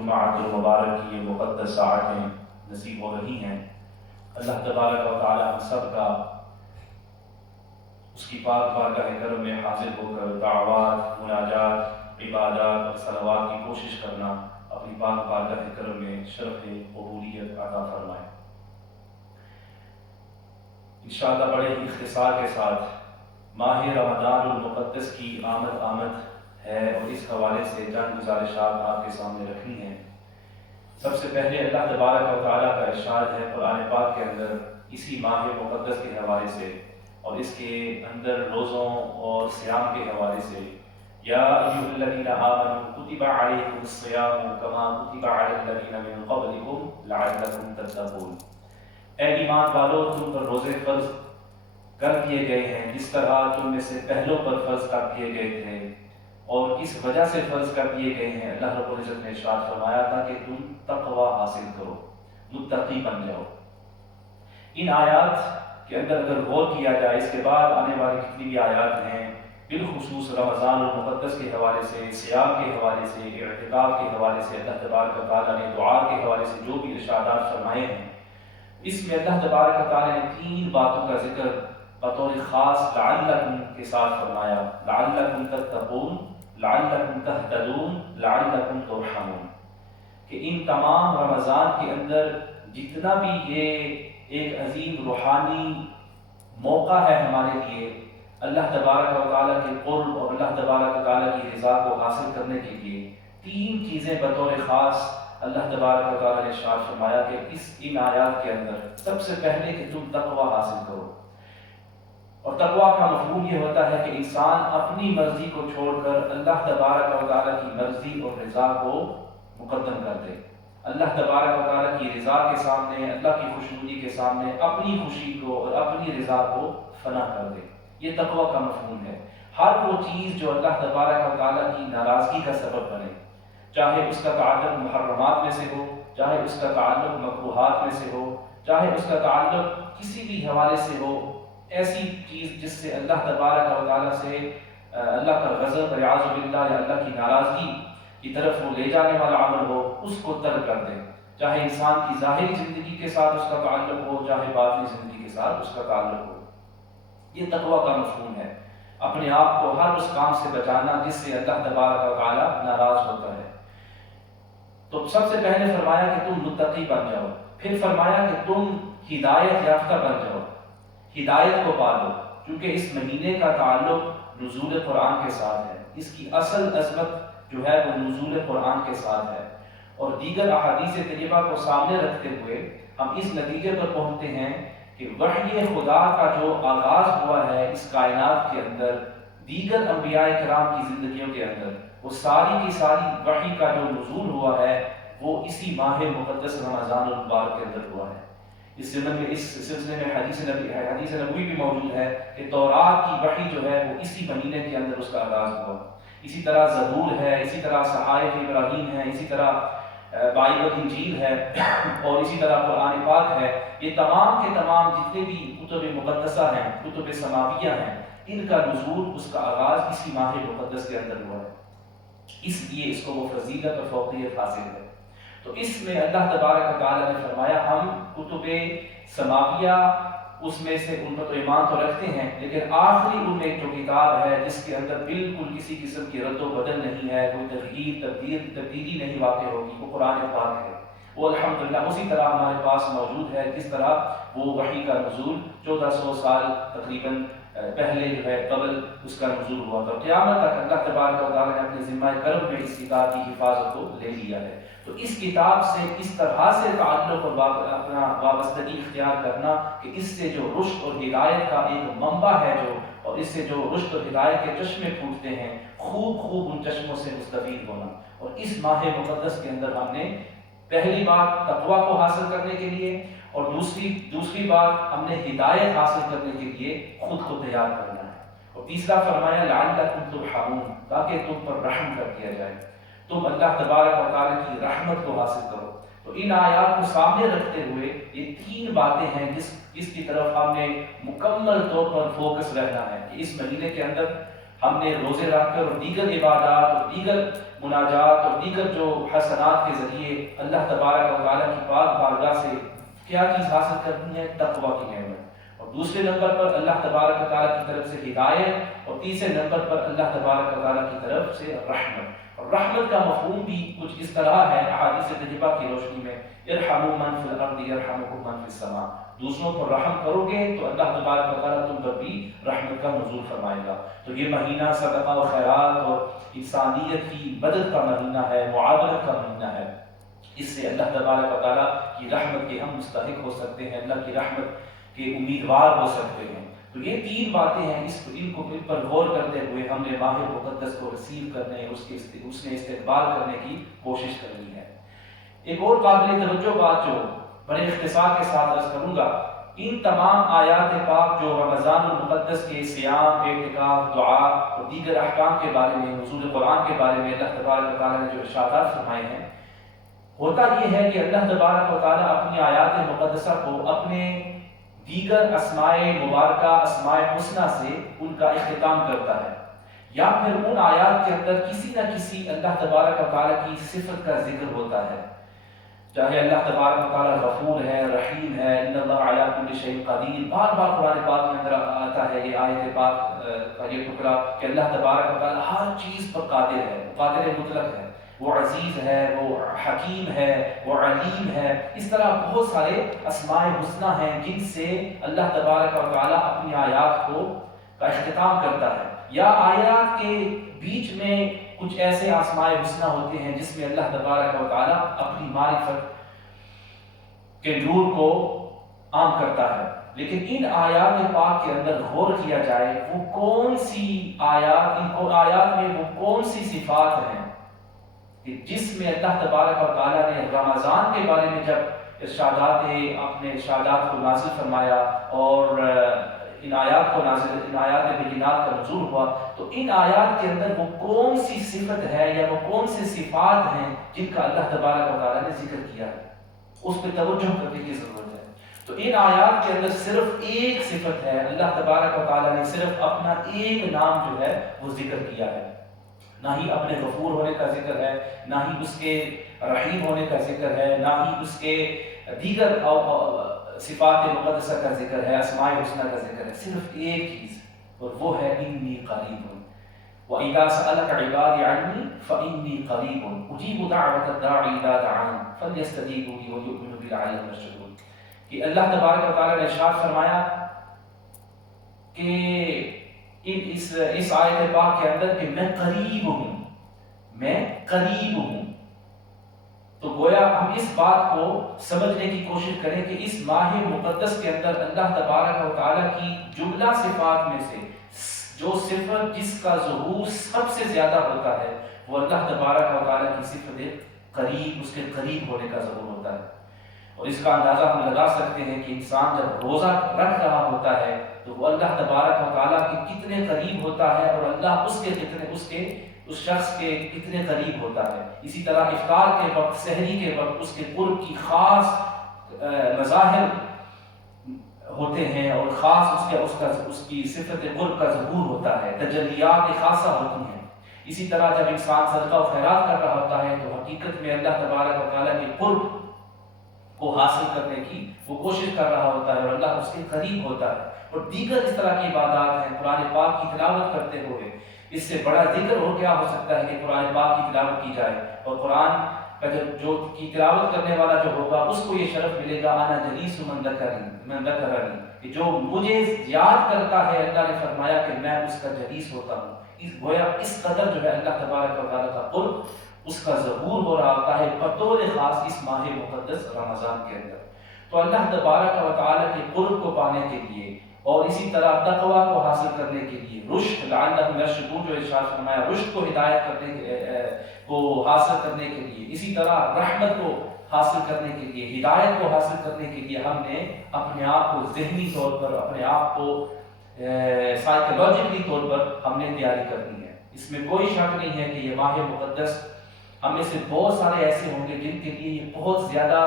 جمعۃ المبارک کی یہ مقدس ساعتیں نصیب ہو رہی ہیں۔ اللہ تبارک و تعالی ہم سب کا اس کی پاک بارگاہ کرم میں حاضر ہو کر دعوات، مناجات، عبادات اور صلوات کی کوشش کرنا اپنی پاک بارگاہ کرم میں شرف قبولیت عطا فرمائے۔ انشاءاللہ بڑے ہی اختصار کے ساتھ ماہ رمضان المقدس کی آمد ہے اور اس حوالے سے چند گزارشات آپ کے سامنے رکھنی ہیں۔ سب سے پہلے اللہ تبارک و تعالیٰ کا ارشاد ہے قرآن پاک کے اندر اسی ماہ مقدس کے حوالے سے اور اس کے اندر روزوں اور صیام کے حوالے سے، یا ایھا الذین آمنوا کتب علیکم الصیام کما کتب علی الذین من قبلکم لعلکم تتقون۔ اے ایمان والو، تم پر روزے فرض کر دیے گئے ہیں جس طرح تم میں سے پہلوں پر فرض کر دیے گئے تھے، اور کس وجہ سے فرض کر دیے گئے ہیں؟ اللہ رب العزت نے ارشاد فرمایا تھا کہ تم تقوی حاصل کرو، متقی بن جاؤ۔ ان آیات کے اندر اگر غور کیا جائے، اس کے بعد آنے والی جتنی بھی آیات ہیں، بالخصوص رمضان المقدس کے حوالے سے، صیام کے حوالے سے، اعتکاف کے حوالے سے، اللہ تبارک و تعالیٰ نے دعا کے حوالے سے جو بھی ارشادات فرمائے ہیں، اس میں اللہ تبارک و تعالیٰ نے 3 باتوں کا ذکر بطور خاص لعلکم کے ساتھ فرمایا: لعلکم تتقون، لعلکم تہتدون، لعلکم ترحمون، کہ ان تمام رمضان کے اندر جتنا بھی یہ ایک عظیم روحانی موقع ہے ہمارے لیے اللہ تبارک و تعالیٰ کے قرب اور اللہ تبارک و تعالیٰ کی رضا کو حاصل کرنے کے لیے 3 چیزیں بطور خاص اللہ تبارک و تعالیٰ نے ارشاد فرمایا کہ ان آیات کے اندر سب سے پہلے کہ تم تقوی حاصل کرو۔ اور تقوی کا مفہوم یہ ہوتا ہے کہ انسان اپنی مرضی کو چھوڑ کر اللہ تبارک و تعالیٰ کی مرضی اور رضا کو مقدم کر دے، اللہ تبارک و تعالیٰ کی رضا کے سامنے، اللہ کی خوشنودی کے سامنے اپنی خوشی کو اور اپنی رضا کو فنا کر دے۔ یہ تقوی کا مفہوم ہے۔ ہر وہ چیز جو اللہ تبارک و تعالیٰ کی ناراضگی کا سبب بنے، چاہے اس کا تعلق محرمات میں سے ہو، چاہے اس کا تعلق مکروہات میں سے ہو، چاہے اس کا تعلق کسی بھی حوالے سے ہو، ایسی چیز جس سے اللہ تبارک و تعالیٰ سے اللہ کا غضب والعیاذ باللہ یا اللہ کی ناراضگی کی طرف وہ لے جانے والا عمل ہو، اس کو ترک کر دیں، چاہے انسان کی ظاہری زندگی کے ساتھ اس کا تعلق ہو، چاہے باطنی زندگی کے ساتھ اس کا تعلق ہو۔ یہ تقوی کا مفہوم ہے، اپنے آپ کو ہر اس کام سے بچانا جس سے اللہ تبارک و تعالیٰ ناراض ہوتا ہے۔ تو سب سے پہلے فرمایا کہ تم متقی بن جاؤ، پھر فرمایا کہ تم ہدایت یافتہ بن جاؤ، ہدایت کو پالو، کیونکہ اس مہینے کا تعلق نزول قرآن کے ساتھ ہے، اس کی اصل عظمت جو ہے وہ نزول قرآن کے ساتھ ہے، اور دیگر احادیث طیبہ کو سامنے رکھتے ہوئے ہم اس نتیجے پر پہنچتے ہیں کہ وحی خدا کا جو آغاز ہوا ہے اس کائنات کے اندر، دیگر انبیاء کرام کی زندگیوں کے اندر، وہ ساری کی ساری وحی کا جو نزول ہوا ہے وہ اسی ماہ مقدس رمضان المبارک کے اندر ہوا ہے۔ اس سلسلے میں حدیث نبوی بھی موجود ہے کہ تورات کی وحی جو ہے وہ اسی مہینے کے اندر اس کا آغاز ہوا۔ اسی طرح زبور ہے، اسی طرح صحائف ابراہیم ہے، اسی طرح بائبل انجیل ہے، اور اسی طرح قرآن پاک ہے۔ یہ تمام کے تمام جتنے بھی کتب مقدسہ ہیں، کتب سماویہ ہیں، ان کا نزول، اس کا آغاز اسی ماہ مقدس کے اندر ہوا ہے، اس لیے اس کو وہ فضیلت اور فوقیت حاصل ہے۔ تو اس میں اللہ تبارک و تعالیٰ نے فرمایا ہم کتب سماویہ اس میں سے ان پر تو ایمان تو رکھتے ہیں، لیکن آخری ان میں جو کتاب ہے جس کے اندر بالکل کسی قسم کی رد و بدل نہیں ہے، کوئی تغییر تبدیلی نہیں واقع ہوگی، وہ قرآن پاک ہے۔ وہ الحمدللہ اسی طرح ہمارے پاس موجود ہے جس طرح وہ وحی کا نزول 1400 سال تقریباً پہلے جو ہے قبل اس کا نزول ہوا تھا۔ قیامت تک اللہ تبارک و تعالیٰ نے اپنے ذمہ کرم میں اس کتاب کی حفاظت کو لے لیا ہے۔ تو اس کتاب سے اس طرح سے تعلق اور اپنا وابستگی اختیار کرنا کہ اس سے جو رشد اور ہدایت کا ایک منبع ہے اور اس سے جو رشد اور ہدایت کے چشمے پھوٹتے ہیں، خوب ان چشموں سے مستفید ہونا۔ اور اس ماہ مقدس کے اندر ہم نے پہلی بات تقوی کو حاصل کرنے کے لیے، اور دوسری بات ہم نے ہدایت حاصل کرنے کے لیے خود کو تیار کرنا ہے، اور تیسرا فرمایا لعلکم ترحمون، تاکہ تم پر رحم کر دیا جائے، تم اللہ تبارک و تعالیٰ کی رحمت کو حاصل کرو۔ تو ان آیات کو سامنے رکھتے ہوئے یہ 3 باتیں ہیں جس کی طرف ہم نے مکمل طور پر فوکس رہنا ہے کہ اس مہینے کے اندر ہم نے روزے رکھ کر اور دیگر عبادات اور دیگر مناجات اور دیگر جو حسنات کے ذریعے اللہ تبارک و تعالیٰ کی پاک بارگاہ سے کیا چیز حاصل کرنی ہے؟ تقویٰ کی نعمت، اور دوسرے نمبر پر اللہ تبارک و تعالیٰ کی طرف سے ہدایت، اور تیسرے نمبر پر اللہ تبارک و تعالیٰ کی طرف سے رحمت۔ اور رحمت کا مفہوم بھی کچھ اس طرح ہے احادیث طیبہ کی روشنی میں، ارحموا من فی الارض یرحمکم من فی السماء، دوسروں پر رحم کرو گے تو اللہ تبارک و تعالیٰ تم پر بھی رحمت کا نزول فرمائے گا۔ تو یہ مہینہ صدقہ و خیرات اور انسانیت کی مدد کا مہینہ ہے، معاونت کا مہینہ ہے۔ اس سے اللہ تبارک و تعالیٰ کی رحمت کے ہم مستحق ہو سکتے ہیں، اللہ کی رحمت کے امیدوار ہو سکتے ہیں۔ تو یہ تین باتیں ہیں، ان پر غور کرتے ہوئے ہم نے ماہ مقدس کو ریسیو کرنے، اس نے استقبال کرنے کی کوشش کرنی ہے۔ ایک اور قابل توجہ بات جو بڑے اختصار کے ساتھ عرض کروں گا، ان تمام آیات پاک جو رمضان المقدس کے صیام، اعتکاف، دعا اور دیگر احکام کے بارے میں، نزول قرآن کے بارے میں اللہ تبارک و تعالیٰ نے جو ارشادات فرمائے ہیں، ہوتا یہ ہے کہ اللہ تبارک و تعالیٰ اپنی آیات مقدسہ کو اپنے دیگر اسماء مبارکہ، اسماء حسنہ سے ان کا اختتام کرتا ہے، یا پھر ان آیات کے اندر کسی نہ کسی اللہ تبارک و تعالیٰ کی صفت کا ذکر ہوتا ہے، چاہے اللہ تبارک و تعالیٰ غفور ہے، رحیم ہے، ان اللہ علی کل شیء قدیر، بار بار قرآن پاک میں اندر آتا ہے یہ آیت پاک کا یہ ٹکڑا کہ اللہ تبارک و تعالیٰ ہر چیز پر قادر ہے، قادر مطلق ہے، وہ عزیز ہے، وہ حکیم ہے، وہ علیم ہے۔ اس طرح بہت سارے اسماء حسنہ ہیں جن سے اللہ تبارک و تعالیٰ اپنی آیات کا اختتام کرتا ہے، یا آیات کے بیچ میں کچھ ایسے اسماء حسنہ ہوتے ہیں جس میں اللہ تبارک و تعالیٰ اپنی معرفت کے نور کو عام کرتا ہے۔ لیکن ان آیات پاک کے اندر غور کیا جائے، وہ کون سی آیات، ان آیات میں وہ کون سی صفات ہیں کہ جس میں اللہ تبارک و تعالیٰ نے رمضان کے بارے میں جب اپنے ارشادات کو نازل فرمایا اور ان آیات بینات کا نزول ہوا، تو ان آیات کے اندر وہ کون سی صفت ہے یا وہ کون سی صفات ہیں جن کا اللہ تبارک و تعالیٰ نے ذکر کیا ہے، اس پہ توجہ کرنے کی ضرورت ہے۔ تو ان آیات کے اندر صرف ایک صفت ہے، اللہ تبارک و تعالیٰ نے صرف اپنا ایک نام جو ہے وہ ذکر کیا ہے، نہ ہی اپنے غفور ہونے کا ذکر ہے، نہ ہی اس کے رحیم ہونے کا ذکر ہے، نہ ہی اس کے دیگر صفات مقدسہ کا ذکر ہے، اسماء حسنہ کا ذکر ہے، صرف ایک چیز، اور وہ ہے انی قریب، وَإِذَا سَأَلَكَ عِبَادِي عَنِّي فَإِنِّي قَرِيبٌ أُجِيبُ دَعْوَةَ الدَّاعِ إِذَا دَعَانِ فَلْيَسْتَجِيبُوا لِي وَلْيُؤْمِنُوا بِي لَعَلَّهُمْ يَرْشُدُونَ۔ کہ اللہ تبارک و تعالیٰ نے ارشاد فرمایا کہ اس آیت پاک کے اندر کہ میں قریب ہوں، میں قریب ہوں۔ تو گویا ہم اس بات کو سمجھنے کی کوشش کریں کہ اس ماہ مقدس کے اندر اللہ تبارک و تعالیٰ کی جملہ صفات میں سے جو صفت جس کا ظہور سب سے زیادہ ہوتا ہے وہ اللہ تبارک و تعالیٰ کی صفت قریب، اس کے قریب ہونے کا ظہور ہوتا ہے۔ اور اس کا اندازہ ہم لگا سکتے ہیں کہ انسان جب روزہ رکھ رہا ہوتا ہے تو وہ اللہ تبارک و تعالیٰ کے کتنے قریب ہوتا ہے، اور اللہ اس شخص کے کتنے قریب ہوتا ہے۔ اسی طرح افطار کے وقت، سحری کے وقت اس کے قرب کی خاص مظاہر ہوتے ہیں، اور خاص اس کی صفت قرب کا ظہور ہوتا ہے، تجلیات خاصہ ہوتی ہیں۔ اسی طرح جب انسان صدقہ و خیرات کر رہا ہوتا ہے تو حقیقت میں اللہ تبارک و تعالیٰ کے قرب کو حاصل کرنے کی وہ کوشش کر رہا ہوتا ہے، اور اللہ اس کے قریب ہوتا ہے۔ اور دیگر اس طرح کی عبادات ہیں، قرآن پاک کی تلاوت کرتے ہوئے اس سے بڑا ذکر ہو کیا ہو سکتا ہے کہ قرآن پاک کی تلاوت کی جائے، اور قرآن کا جو کی تلاوت کرنے والا جو ہوگا اس کو یہ شرف ملے گا، انا جلیس من ذکرنی، کہ جو مجھے یاد کرتا ہے، اللہ نے فرمایا کہ میں اس کا جلیس ہوتا ہوں۔ گویا اس قدر جو ہے اللہ تبارک و تعالیٰ کا قرب، اس کا ظہور ہو رہا ہوتا ہے بطور خاص اس ماہ مقدس رمضان کے اندر۔ تو اللہ تبارک و تعالیٰ کے قرب کو پانے کے لیے، اور اسی طرح تقویٰ کو حاصل کرنے کے لیے، رشد لعلہم یرشدون جو ارشاد فرمایا، رشد کو ہدایت کو حاصل کرنے کے لیے، اسی طرح رحمت کو حاصل کرنے کے لیے، ہدایت کو حاصل کرنے کے لیے ہم نے اپنے آپ کو ذہنی طور پر، اپنے آپ کو سائیکولوجیکلی طور پر ہم نے تیاری کرنی ہے۔ اس میں کوئی شک نہیں ہے کہ یہ ماہ مقدس ہم میں سے بہت سارے ایسے ہوں گے جن کے لیے یہ بہت زیادہ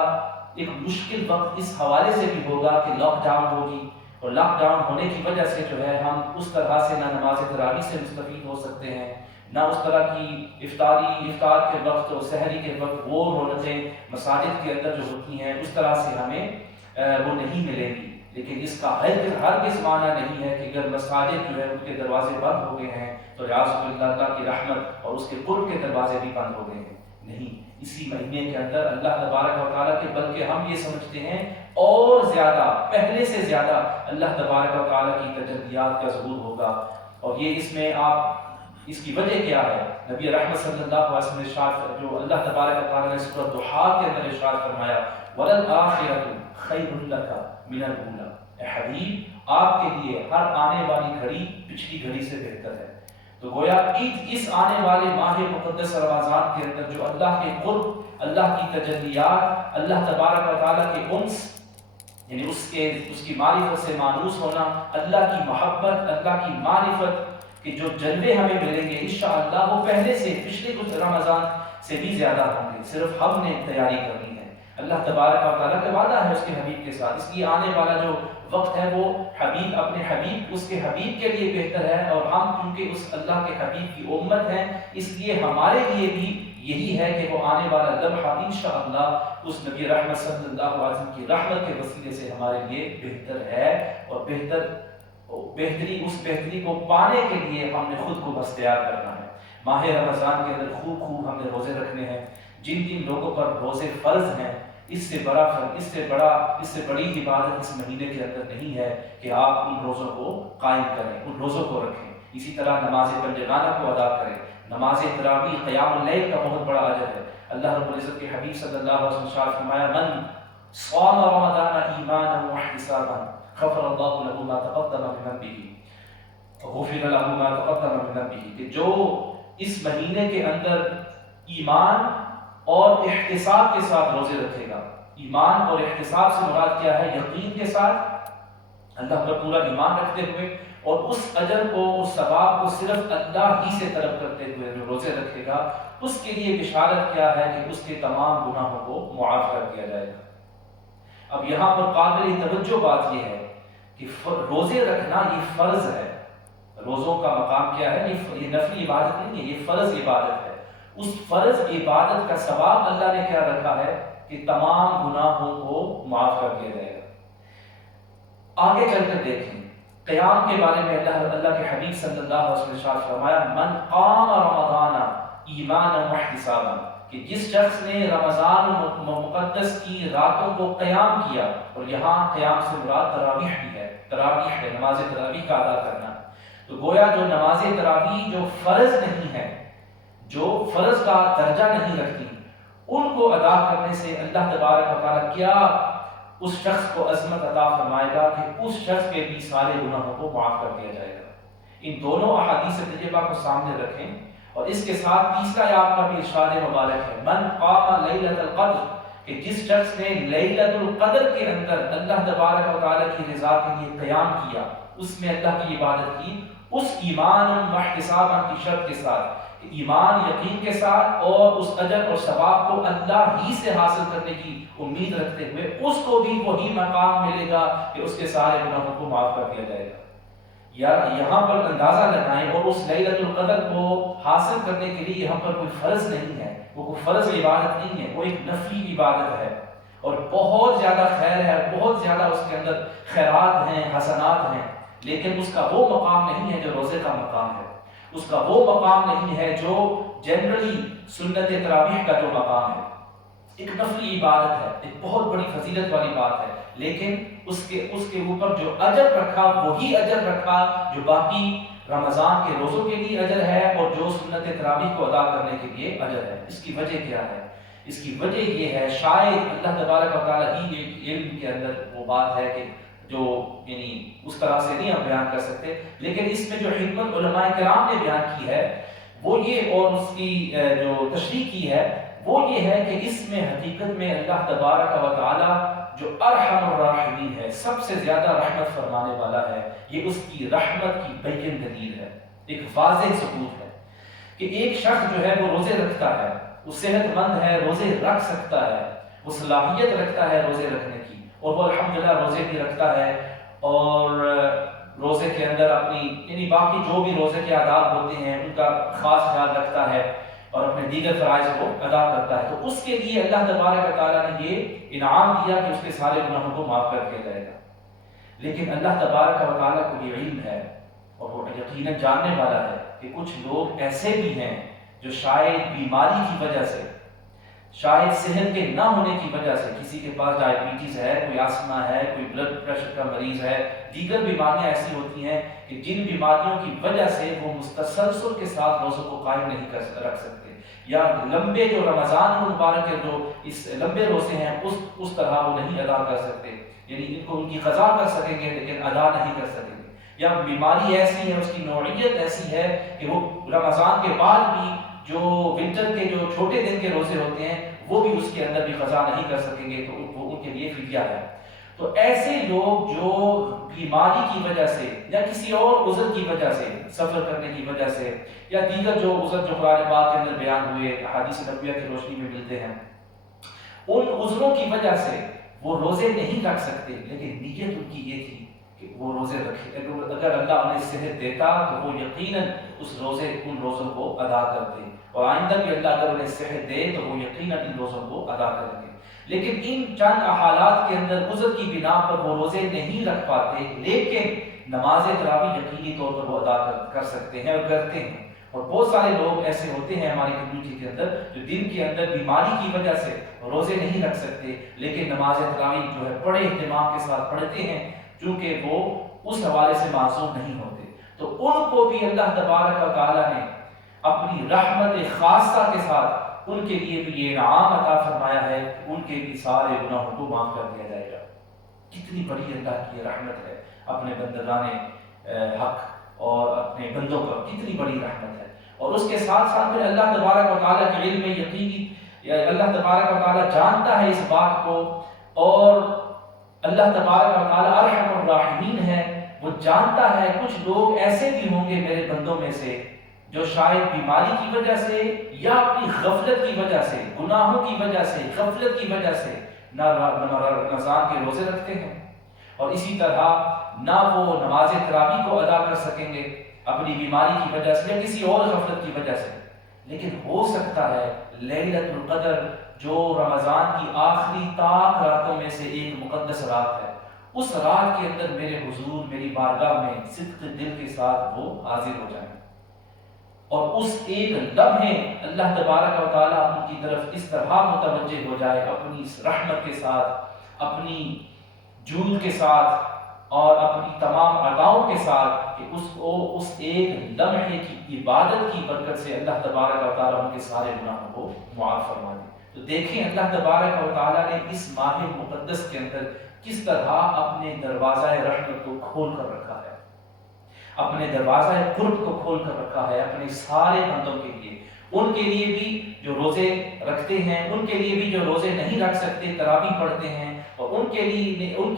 ایک مشکل وقت اس حوالے سے بھی ہوگا کہ لاک ڈاؤن ہوگی، اور لاک ڈاؤن ہونے کی وجہ سے جو ہے ہم اس طرح سے نہ نماز تراویح سے مستفید ہو سکتے ہیں، نہ اس طرح کی افطار کے وقت اور سحری کے وقت وہ رونقیں مساجد کے اندر جو ہوتی ہیں اس طرح سے ہمیں وہ نہیں ملیں گی. لیکن اس کا ہرگز معنی نہیں ہے کہ اگر مساجد جو ہے ان کے دروازے بند ہو گئے ہیں تو ریاض اللہ کی رحمت اور اس کے قرب کے دروازے بھی بند ہو گئے ہیں. نہیں، اسی مہینے کے اندر اللہ تبارک و تعالیٰ کے بلکہ ہم یہ سمجھتے ہیں اور زیادہ پہلے سے زیادہ اللہ تبارک و تعالیٰ کی تجلیات کا ظہور ہوگا. اور یہ اس میں اس کی وجہ کیا ہے؟ نبی رحمت صلی اللہ علیہ وسلم ارشاد جو اللہ تبارک و تعالیٰ نے سورۃ الضحیٰ کے اندر ارشاد فرمایا وَلَلْآخِرَةُ خَيْرٌ لَكَ مِنَ الْأُولَىٰ، اے حبیب آپ کے لیے ہر آنے والی گھڑی پچھلی گھڑی سے بہتر ہے. تو گویا اس آنے والے ماہ مقدس رمضان کے اندر جو اللہ کے قرب، اللہ کی تجلیات، اللہ تبارک و تعالیٰ کے انس، یعنی اس کی معرفت سے مانوس ہونا، اللہ کی محبت، اللہ کی معرفت کہ جو جلوے ہمیں ملیں گے انشاءاللہ وہ پہلے سے پچھلے کچھ رمضان سے بھی زیادہ ہوں گے. صرف ہم نے تیاری کرنی ہے. اللہ تبارک و تعالیٰ کا وعدہ ہے اس کے حبیب کے ساتھ. اس لیے آنے والا جو وقت ہے وہ حبیب اپنے حبیب اس کے حبیب کے لیے بہتر ہے، اور ہم چونکہ اس اللہ کے حبیب کی امت ہیں اس لیے ہمارے لیے بھی یہی ہے کہ وہ آنے والا لمحہ انشاءاللہ اس نبی رحمت صلی اللہ علیہ وسلم کی رحمت کے وسیلے سے ہمارے لیے بہتر ہے. اور اس بہتری کو پانے کے لیے ہم نے خود کو بس تیار کرنا ہے. ماہ رمضان کے اندر خوب ہم نے روزے رکھنے ہیں. جن لوگوں پر روزے فرض ہیں اس سے بڑی عبادت اس مہینے کے اندر نہیں ہے کہ آپ ان روزوں کو قائم کریں، ان روزوں کو رکھیں. اسی طرح نماز پنجگانہ کو ادا کریں. نماز تراویح قیام اللیل کا بہت بڑا اجر ہے. اللہ رب العزت کے حبیب صلی اللہ علیہ وسلم ارشاد فرمایا من صام رمضان ایمانا واحتسابا غفر اللہ له ما تقدم من ذنبه غفر له ما تقدم من ذنبه، کہ جو اس مہینے کے اندر ایمان اور احتساب کے ساتھ روزے رکھے گا. ایمان اور احتساب سے مراد کیا ہے؟ یقین کے ساتھ اللہ پر پورا ایمان رکھتے ہوئے اور اس اجر کو، اس ثواب کو صرف اللہ ہی سے طلب کرتے ہوئے جو روزے رکھے گا اس کے لیے بشارت کیا ہے کہ اس کے تمام گناہوں کو معاف کر دیا جائے گا. اب یہاں پر قابل توجہ بات یہ ہے کہ روزے رکھنا یہ فرض ہے. روزوں کا مقام کیا ہے؟ یہ نفلی عبادت نہیں ہے، یہ فرض عبادت ہے. اس فرض عبادت کا ثواب اللہ نے کیا رکھا ہے کہ تمام گناہوں کو معاف کر دیا جائے گا. آگے چل کر دیکھیں قیام کے بارے میں اللہ کے حبیب صلی اللہ علیہ وسلم نے ارشاد فرمایا من قام رمضان ایمانا واحتسابا، کہ جس شخص نے رمضان مقدس کی راتوں کو قیام کیا، اور یہاں قیام سے مراد تراویح بھی ہے. تراویح ہے نماز تراویح کا ادا کرنا. تو گویا جو نماز تراویح جو فرض نہیں ہے، جو فرض کا درجہ نہیں رکھتی، ان کو ادا کرنے سے اللہ تبارک و تعالیٰ کیا اس شخص کو عظمت عطا فرمائے گا کہ اس شخص کے بھی سارے گناہوں کو معاف کر دیا جائے گا. ان دونوں احادیث طیبہ کو سامنے رکھیں اور اس کے ساتھ تیسرا آپ کا بھی ارشاد مبارک ہے من قام لیلۃ القدر، کہ جس شخص نے لیلۃ القدر کے اندر اللہ تبارک و تعالیٰ کی رضا کے لیے قیام کیا، اس میں اللہ کی عبادت کی، اس ایمان و احتساب کی شرط کے ساتھ، ایمان یقین کے ساتھ اور اس اجر اور ثواب کو اللہ ہی سے حاصل کرنے کی امید رکھتے ہوئے، اس کو بھی وہی مقام ملے گا کہ اس کے سارے گناہوں کو معاف کر دیا جائے گا. یا یہاں پر اندازہ لگائیں، اور اس لیلۃ القدر کو حاصل کرنے کے لیے یہاں پر کوئی فرض نہیں ہے، وہ کوئی فرض عبادت نہیں ہے، وہ ایک نفلی عبادت ہے اور بہت زیادہ خیر ہے، بہت زیادہ اس کے اندر خیرات ہیں، حسنات ہیں. لیکن اس کا وہ مقام نہیں ہے جو روزے کا مقام ہے. اس کا وہ مقام نہیں ہے جو جنرلی سنت تراویح کا جو مقام ہے. ایک نفلی عبادت ہے، ایک بہت بڑی فضیلت والی بات ہے، لیکن اس کے اوپر جو اجر رکھا وہی اجر رکھا جو باقی رمضان کے روزوں کے لیے اجر ہے اور جو سنت تراویح کو ادا کرنے کے لیے اجر ہے. اس کی وجہ کیا ہے؟ اس کی وجہ یہ ہے، شاید اللہ تبارک و تعالیٰ ہی علم کے اندر وہ بات ہے کہ جو یعنی اس طرح سے نہیں ہم بیان کر سکتے، لیکن اس میں جو حکمت علماء کرام نے بیان کی ہے وہ یہ، اور اس کی جو تشریح کی ہے وہ یہ ہے کہ اس میں حقیقت میں اللہ تبارک و تعالیٰ جو ارحم الراحمین ہے، سب سے زیادہ رحمت فرمانے والا ہے، یہ اس کی رحمت کی بین دلیل ہے، ایک واضح ثبوت ہے کہ ایک شخص جو ہے وہ روزے رکھتا ہے، وہ صحت مند ہے، روزے رکھ سکتا ہے، وہ صلاحیت رکھتا ہے روزے رکھنے کی، اور وہ الحمدللہ روزے بھی رکھتا ہے، اور روزے کے اندر اپنی یعنی باقی جو بھی روزے کے آداب ہوتے ہیں ان کا خاص خیال رکھتا ہے اور اپنے دیگر فرائض کو ادا کرتا ہے، تو اس کے لیے اللہ تبارک و تعالیٰ نے یہ انعام دیا کہ اس کے سارے گناہوں کو معاف کر دیا جائے گا۔ لیکن اللہ تبارک و تعالیٰ کو یہ علم ہے اور وہ یقیناً جاننے والا ہے کہ کچھ لوگ ایسے بھی ہیں جو شاید بیماری کی وجہ سے، شاید صحت کے نہ ہونے کی وجہ سے، کسی کے پاس ڈائبٹیز ہے، کوئی آسما ہے، کوئی بلڈ پریشر کا مریض ہے، دیگر بیماریاں ایسی ہوتی ہیں کہ جن بیماریوں کی وجہ سے وہ تسلسل کے ساتھ روزوں کو قائم نہیں رکھ سکتے، یا لمبے جو رمضان المبارک کے جو اس لمبے روزے ہیں اس طرح وہ نہیں ادا کر سکتے، یعنی ان کو ان کی قضا کر سکیں گے لیکن ادا نہیں کر سکیں گے، یا بیماری ایسی ہے، اس کی نوعیت ایسی ہے کہ وہ رمضان کے بعد بھی جو ونٹر کے جو چھوٹے دن کے روزے ہوتے ہیں وہ بھی اس کے اندر بھی قضا نہیں کر سکیں گے، تو وہ ان کے لیے فدیہ ہے۔ تو ایسے لوگ جو بیماری کی وجہ سے یا کسی اور عذر کی وجہ سے، سفر کرنے کی وجہ سے یا دیگر جو عذر جو قرآن پاک کے اندر بیان ہوئے، احادیث نبویہ کی روشنی میں ملتے ہیں، ان عذروں کی وجہ سے وہ روزے نہیں رکھ سکتے، لیکن نیت ان کی یہ تھی کہ وہ روزے رکھے، اگر اللہ انہیں صحت دیتا تو وہ یقیناً ان روزوں کو ادا کرتے، اور آئندہ بھی اللہ اگر انہیں صحت دے تو وہ یقیناً ان روزوں کو ادا کریں گے۔ لیکن ان چند حالات کے اندر عذر کی بنا پر وہ روزے نہیں رکھ پاتے، لیکن نماز تراویح یقینی طور پر وہ ادا کر سکتے ہیں اور کرتے ہیں۔ اور بہت سارے لوگ ایسے ہوتے ہیں ہماری کمیونٹی کے اندر جو دن کے اندر بیماری کی وجہ سے روزے نہیں رکھ سکتے، لیکن نماز تراویح جو ہے بڑے اہتمام کے ساتھ پڑھتے ہیں، چونکہ وہ اس حوالے سے معصوم نہیں ہوتے، تو ان کو بھی اللہ تبارک و تعالیٰ نے اپنی رحمت خاصہ کے ساتھ ان کے لیے بھی یہ انعام عطا فرمایا ہے کہ ان کے بھی سارے گناہوں کو معاف کر دیا جائے گا۔ کتنی بڑی اللہ کی رحمت ہے اپنے بندگان حق اور اپنے بندوں پر، کتنی بڑی رحمت ہے۔ اور اس کے ساتھ ساتھ پھر اللہ تبارک و تعالیٰ کے علم میں یقینی، اللہ تبارک و تعالیٰ جانتا ہے اس بات کو، اور اللہ تبارک و تعالیٰ ارحم الراحمین ہے، وہ جانتا ہے کچھ لوگ ایسے بھی ہوں گے میرے بندوں میں سے جو شاید بیماری کی وجہ سے یا اپنی غفلت کی وجہ سے، گناہوں کی وجہ سے، غفلت کی وجہ سے نہ رمضان کے روزے رکھتے ہیں، اور اسی طرح نہ وہ نماز تراویح کو ادا کر سکیں گے اپنی بیماری کی وجہ سے یا کسی اور غفلت کی وجہ سے۔ لیکن ہو سکتا ہے لیلۃ القدر جو رمضان کی آخری طاق راتوں میں سے ایک مقدس رات ہے، اس رات کے اندر میرے حضور میری بارگاہ میں صدق دل کے ساتھ وہ حاضر ہو جائیں، اور اس ایک لمحے اللہ تبارک و تعالیٰ ان کی طرف اس طرح متوجہ ہو جائے اپنی اس رحمت کے ساتھ، اپنی جود کے ساتھ اور اپنی تمام عطاؤں کے ساتھ کہ اس ایک لمحے کی عبادت کی برکت سے اللہ تبارک و تعالیٰ ان کے سارے گناہوں کو معاف فرما دے۔ تو دیکھیں اللہ تبارک و تعالیٰ نے اس ماہ مقدس کے اندر کس طرح اپنے دروازہ رحمت کو کھول کر رکھا ہے، اپنے دروازہ قرب کو کھول کر رکھا ہے اپنے سارے بندوں کے لیے، ان کے لیے بھی جو روزے رکھتے ہیں، ان کے لیے بھی جو روزے نہیں رکھ سکتے تراویح پڑھتے ہیں، اور ان کے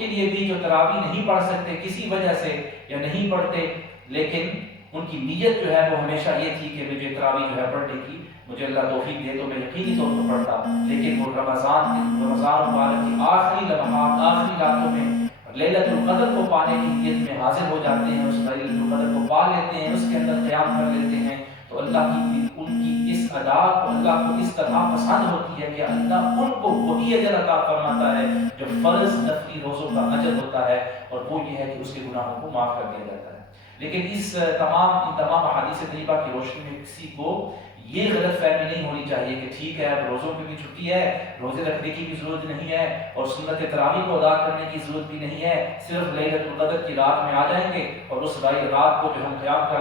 لیے بھی جو تراویح نہیں پڑھ سکتے کسی وجہ سے یا نہیں پڑھتے، لیکن ان کی نیت جو ہے وہ ہمیشہ یہ تھی کہ مجھے تراویح جو ہے پڑھنے کی مجھے اللہ توفیق دے تو میں یقینی طور پر پڑھتا، لیکن وہ رمضان مبارک کی آخری لمحات، آخری راتوں میں لیلۃ القدر کو پانے کی نیت میں حاضر ہو جاتے ہیں، اس لیلۃ القدر کو پا لیتے ہیں، اس کے اندر قیام کر لیتے ہیں، تو اللہ کی ان کی اس ادا کو اللہ کو اس طرح پسند ہوتی ہے کہ اللہ ان کو وہی اجر عطا فرماتا ہے جو فرض نفلی روزوں کا اجر ہوتا ہے، اور وہ یہ ہے کہ اس کے گناہوں کو معاف کر دیا جاتا ہے۔ لیکن ان تمام احادیث طیبہ کی روشنی میں کسی کو یہ غلط فہمی نہیں ہونی چاہیے کہ ٹھیک ہے اب روزوں کی بھی چھٹی ہے، روزے رکھنے کی بھی ضرورت نہیں ہے، اور سنت تراویح کو ادا کرنے کی ضرورت بھی نہیں ہے، صرف لیلۃ القدر کی رات میں آ جائیں گے اور اس رات کو جو ہم قیام کر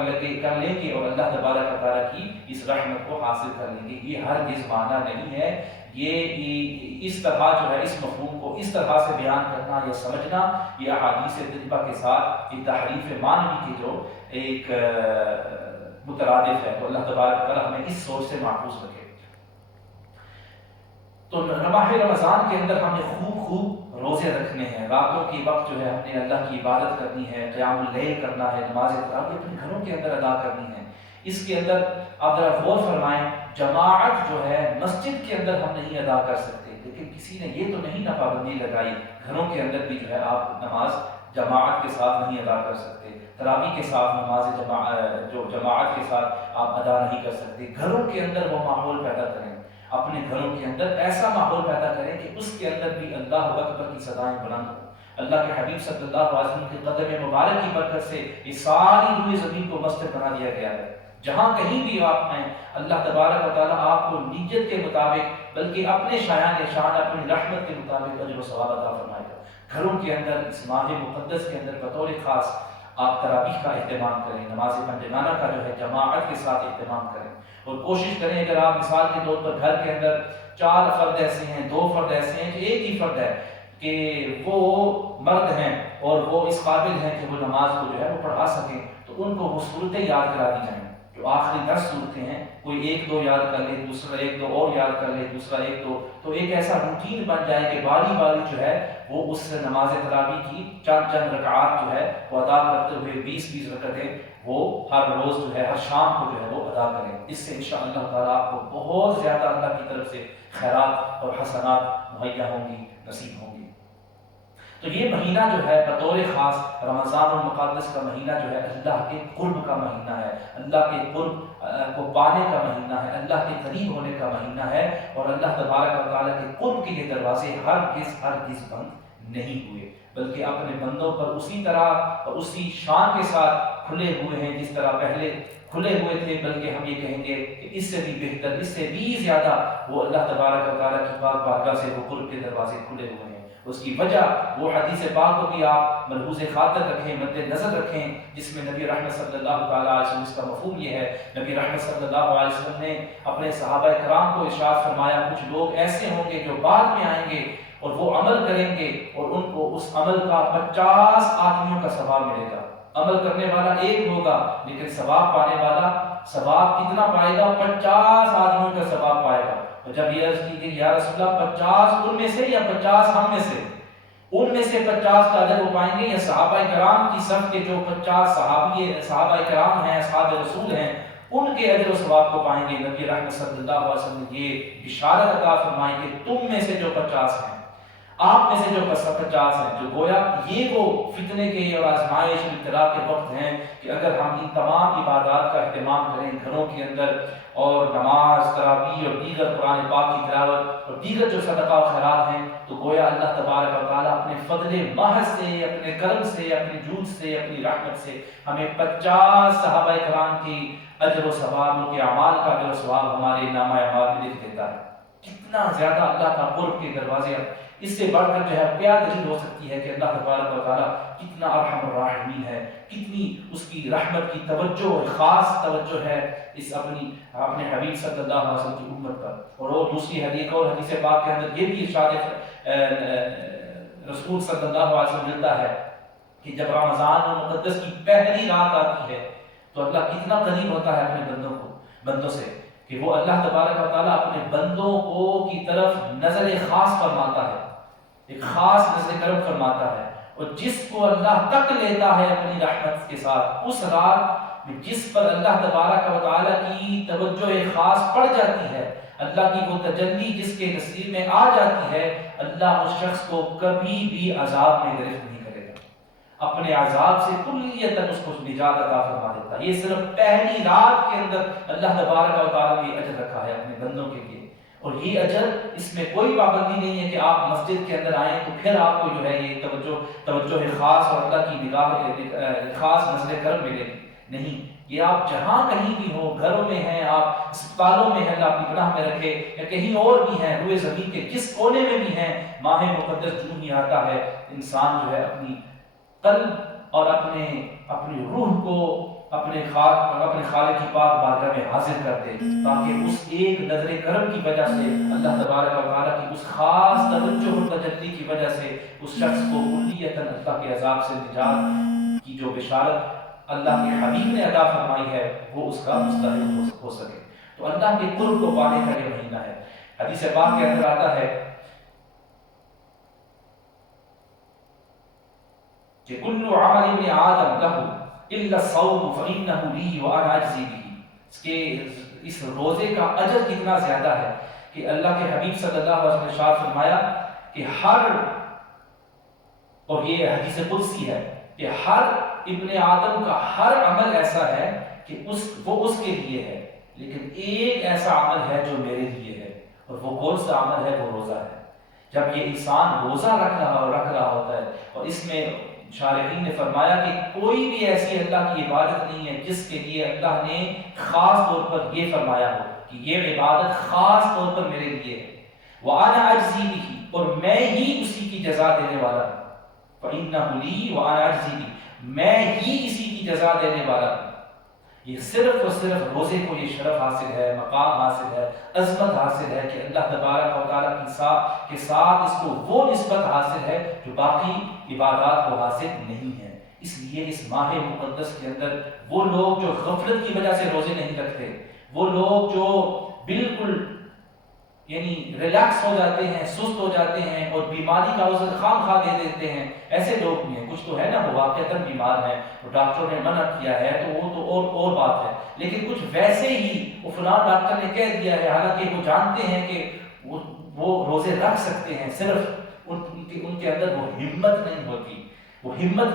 لیں گے اور اللہ تبارک و تعالیٰ کی اس رحمت کو حاصل کر لیں گے۔ یہ ہرگز معنی نہیں ہے، یہ اس طرح جو ہے اس مفہوم کو اس طرح سے بیان کرنا یا سمجھنا، یہ احادیث طیبہ کے ساتھ ایک تحریف معنوی کی جو ایک مترادف ہے، تو اللہ تبارک و تعالیٰ ہمیں اس سوچ سے محفوظ رکھے۔ تو ماہ رمضان کے اندر ہم نے خوب روزے رکھنے ہیں، راتوں کے وقت جو ہے ہم نے اللہ کی عبادت کرنی ہے، قیام اللیل کرنا ہے، نماز تراویح اپنے گھروں کے اندر ادا کرنی ہے۔ اس کے اندر آپ ذرا غور فرمائیں، جماعت جو ہے مسجد کے اندر ہم نہیں ادا کر سکتے، لیکن کسی نے یہ تو نہیں پابندی لگائی گھروں کے اندر بھی جو ہے آپ نماز جماعت کے ساتھ نہیں ادا کر سکتے، تراویح کے ساتھ نماز جو جماعت کے ساتھ آپ ادا نہیں کر سکتے، گھروں کے اندر وہ ماحول پیدا کریں، اپنے گھروں کے اندر ایسا ماحول پیدا کریں کہ اس کے اندر بھی اللہ اکبر کی صدائیں بلند ہوں۔ اللہ کے حبیب صلی اللہ علیہ وسلم کے قدم مبارک کی برکت سے یہ ساری روئے زمین کو مسجد بنا دیا گیا ہے۔ جہاں کہیں بھی آپ ہیں، اللہ تبارک و تعالیٰ آپ کو نیت کے مطابق بلکہ اپنے شان اپنی رحمت کے مطابق اجر و ثواب عطا فرمائے گا۔ گھروں کے اندر اس ماہ مقدس کے اندر بطور خاص آپ تراویح کا اہتمام کریں، نماز پنجگانہ کا جو ہے جماعت کے ساتھ اہتمام کریں، اور کوشش کریں اگر آپ مثال کے طور پر گھر کے اندر 4 فرد ایسے ہیں، 2 فرد ایسے ہیں کہ ایک ہی فرد ہے کہ وہ مرد ہیں اور وہ اس قابل ہیں کہ وہ نماز کو جو ہے وہ پڑھا سکیں، تو ان کو وہ صورتیں یاد کرا دی جائیں جو آخری 10 صورتیں ہیں، کوئی 1-2 یاد کر لے، دوسرا 1-2 اور یاد کر لے، دوسرا 1-2، تو ایک ایسا روٹین بن جائے کہ باری باری جو ہے وہ اس نماز تراویح کی چند رکعات جو ہے وہ ادا کرتے ہوئے 20-20 رکعتیں وہ ہر روز جو ہے ہر شام کو جو ہے وہ ادا کریں۔ اس سے انشاءاللہ تعالیٰ آپ کو بہت زیادہ اللہ کی طرف سے خیرات اور حسنات مہیا ہوں گی، نصیب ہوں گی۔ تو یہ مہینہ جو ہے بطور خاص رمضان المقدس کا مہینہ جو ہے اللہ کے قرب کا مہینہ ہے، اللہ کے قرب کو پانے کا مہینہ ہے، اللہ کے قریب ہونے کا مہینہ ہے، اور اللہ تبارک و تعالیٰ کے قرب کے یہ دروازے ہرگز بند نہیں ہوئے، بلکہ اپنے بندوں پر اسی طرح اور اسی شان کے ساتھ کھلے ہوئے ہیں جس طرح پہلے کھلے ہوئے تھے، بلکہ ہم یہ کہیں گے کہ اس سے بھی بہتر، اس سے بھی زیادہ وہ اللہ تبارک و تعالیٰ کی پاک بارگاہ سے وہ قرب کے دروازے کھلے ہوئے ہیں۔ اس کی وجہ وہ حدیث پاک کو بھی آپ ملحوظ خاطر رکھیں، مد نظر رکھیں، جس میں نبی رحمت صلی اللہ تعالیٰ علیہ وسلم، اس کا مفہوم یہ ہے، نبی رحمت صلی اللہ علیہ وسلم نے اپنے صحابہ کرام کو ارشاد فرمایا کچھ لوگ ایسے ہوں گے جو بعد میں آئیں گے اور وہ عمل کریں گے اور ان کو اس عمل کا 50 آدمیوں کا ثواب ملے گا۔ عمل کرنے والا ایک ہوگا لیکن ثواب پانے والا ثواب کتنا پائے گا؟ 50 آدمیوں کا ثواب پائے گا۔ اور جب یہ عرض کی کہ یا رسول اللہ 50 ان میں سے یا 50 ہم میں سے؟ ان میں سے 50 کا اجر وہ پائیں گے یا صحابہ کرام کی صف کے جو 50 صحابہ کرام ہیں، اصحاب رسول ہیں، ان کے اجر و ثواب کو پائیں گے؟ نبی رحمت صلی اللہ علیہ وسلم نے یہ بشارت عطا فرمائی کہ تم میں سے جو 50 ہیں، آپ میں سے جو 50 ہیں، جو گویا یہ وہ فتنے کے اور آزمائش ابتلا کے وقت ہیں کہ اگر ہم ان تمام عبادات کا اہتمام کریں گھروں کے اندر، اور نماز، تراویح اور دیگر قرآن پاک کی تلاوت اور دیگر جو صدقہ و خیرات ہیں، تو گویا اللہ تبارک و تعالیٰ اپنے فضل محض سے، اپنے کرم سے، اپنے جود سے، اپنی رحمت سے ہمیں 50 صحابہ کرام کی اجر و ثواب، ان کے اعمال کا اجر و ثواب ہمارے نامہ اعمال میں لکھ دیتا ہے۔ کتنا زیادہ اللہ کا قرب کے دروازے، اس سے بڑھ کر جو ہے کیا دلیل ہو سکتی ہے کہ اللہ تبارک و تعالیٰ کتنا ارحم الراحمین ہے، کتنی اس کی رحمت کی توجہ، خاص توجہ ہے اس اپنے حبیب صلی اللہ علیہ وسلم کی امت پر۔ اور دوسری حدیث پاک کے اندر یہ بھی ارشاد رسول صلی اللہ علیہ وسلم ملتا ہے کہ جب رمضان المقدس کی پہلی رات آتی ہے تو اللہ کتنا قریب ہوتا ہے اپنے بندوں سے کہ وہ اللہ تبارک و تعالیٰ اپنے بندوں کو کی طرف نظر خاص فرماتا ہے، ایک خاص نظر کرم فرماتا ہے، اور جس کو اللہ تک لیتا ہے اپنی رحمت کے ساتھ، اس رات میں جس پر اللہ تبارک و تعالیٰ کی توجہ خاص پڑ جاتی ہے، اللہ کی وہ تجلی جس کے نصیب میں آ جاتی ہے، اللہ اس شخص کو کبھی بھی عذاب میں گرفت نہیں کرے گا، اپنے عذاب سے کلیتاً اس کو نجات عطا فرما دیتا ہے۔ یہ صرف پہلی رات کے اندر اللہ تبارک و تعالیٰ نے اجر رکھا ہے اپنے بندوں کے لیے، اور یہ اجر اس میں کوئی پابندی نہیں ہے کہ آپ مسجد کے اندر آئیں تو پھر آپ کو جو ہے یہ توجہ خاص اور اللہ کی نگاہ خاص نظر کرم ملے گی، نہیں، یہ آپ جہاں کہیں بھی ہوں، گھروں میں ہیں، آپ اسپتالوں میں ہیں، آپ نگاہ میں رکھے، یا کہیں اور بھی ہیں، روئے زمین کے جس کونے میں بھی ہیں، ماہ مقدس جو ہی آتا ہے انسان جو ہے اپنی قلب اور اپنی روح کو اپنے خالق کی پاک بارگاہ میں حاضر کر دے، تاکہ اس ایک نظر کرم کی وجہ سے اللہ تبارک و تعالیٰ کی اس خاص توجہ اور تجلی کی وجہ سے اس شخص کو کلیتاً اللہ کے عذاب سے نجات کی جو بشارت اللہ کے حبیب نے عطا فرمائی ہے وہ اس کا مستحق ہو سکے۔ تو اللہ کے قرب کو پانے کا یہ مہینہ ہے۔ حدیث پاک کے اندر آتا ہے کہ کل عمل ابن آدم لہ الا الصوم فانہ لی وانا اجزی بہ، اس روزے کا اجر کتنا زیادہ ہے کہ اللہ کے حبیب صلی اللہ علیہ وسلم نے ارشاد فرمایا کہ ہر اور یہ حدیث قدسی ہے کہ ہر ابن آدم کا ہر عمل ایسا ہے کہ وہ اس کے لیے ہے، لیکن ایک ایسا عمل ہے جو میرے لیے ہے، اور وہ کون سا عمل ہے؟ وہ روزہ ہے۔ جب یہ انسان روزہ رکھ رہا ہوتا ہے، اور اس میں شارحین نے فرمایا کہ کوئی بھی ایسی اللہ کی عبادت نہیں ہے جس کے لیے اللہ نے خاص طور پر یہ فرمایا ہو کہ یہ عبادت خاص طور پر میرے لیے ہے، وَأَنَا أَجْزِي بِهِ، اور میں ہی اسی کی جزا دینے والا ہوں، فَإِنَّهُ لِي وَأَنَا أَجْزِي بِهِ، میں ہی اسی کی جزا دینے والا ہوں۔ یہ صرف اور صرف روزے کو یہ شرف حاصل ہے، مقام حاصل ہے، عظمت حاصل ہے کہ اللہ تبارک و تعالیٰ کے ساتھ اس کو وہ نسبت حاصل ہے جو باقی عبادات کو حاصل نہیں ہے۔ اس لیے اس ماہ مقدس کے اندر وہ لوگ جو غفلت کی وجہ سے روزے نہیں رکھتے، وہ لوگ جو بالکل یعنی ریلیکس ہو جاتے ہیں، سست ہو جاتے ہیں اور بیماری کا عذر خام خواہ دے دیتے ہیں، ایسے لوگ بھی ہیں۔ کچھ تو ہے نا وہ واقعتاً بیمار ہیں اور ڈاکٹروں نے منع کیا ہے تو وہ تو اور بات ہے، لیکن کچھ ویسے ہی وہ فلاں ڈاکٹر نے کہہ دیا ہے، حالانکہ وہ جانتے ہیں کہ وہ روزے رکھ سکتے ہیں، صرف ان کے اندر وہ ہمت نہیں ہوتی، وہ ہمت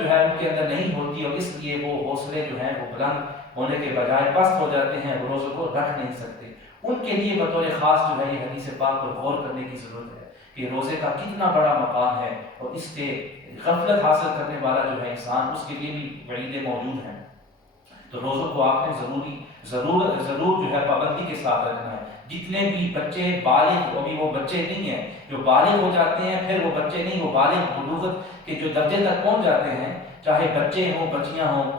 جو ہے ان کے اندر نہیں ہوتی، اور اس لیے وہ حوصلے جو ہیں وہ بلند ہونے کے بجائے پست ہو جاتے ہیں، وہ روزوں کو رکھ نہیں سکتے۔ ان کے لیے بطور خاص جو ہے یہ حدیث پاک پر غور کرنے کی ضرورت ہے کہ روزے کا کتنا بڑا مقام ہے، اور اس سے غفلت حاصل کرنے والا جو ہے انسان، اس کے لیے بھی وعیدیں موجود ہیں۔ تو روزوں کو آپ نے ضرور جو ہے پابندی کے ساتھ رکھنا ہے۔ جتنے بھی بچے بالغ، ابھی وہ بچے نہیں ہیں، جو بالغ ہو جاتے ہیں پھر وہ بچے نہیں، وہ بالغ بلوغت کے جو درجے تک پہنچ جاتے ہیں، چاہے بچے ہوں بچیاں ہوں،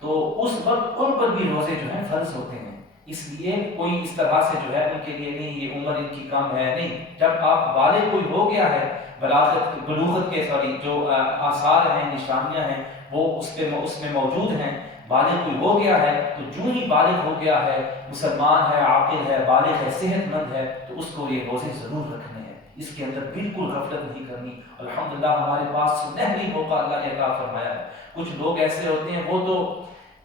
تو اس وقت ان پر بھی روزے جو ہیں فرض ہوتے ہیں۔ اس لیے کوئی اس طرح سے جو ہے ان کے لیے نہیں یہ عمر ان کی کم ہے، نہیں، جب آپ بالغ کوئی ہو گیا ہے، بلوغت کے جو آثار ہیں، نشانیاں ہیں، وہ اس میں موجود ہیں، بالغ کوئی ہو گیا ہے تو جو ہی بالغ ہو گیا ہے، مسلمان ہے، عاقل ہے، بالغ ہے، صحت مند ہے، تو اس کو یہ روزے ضرور رکھنے ہیں، اس کے اندر بالکل غفلت نہیں کرنی۔ الحمدللہ ہمارے پاس سنہری موقع اللہ نے عطا فرمایا ہے۔ کچھ لوگ ایسے ہوتے ہیں وہ تو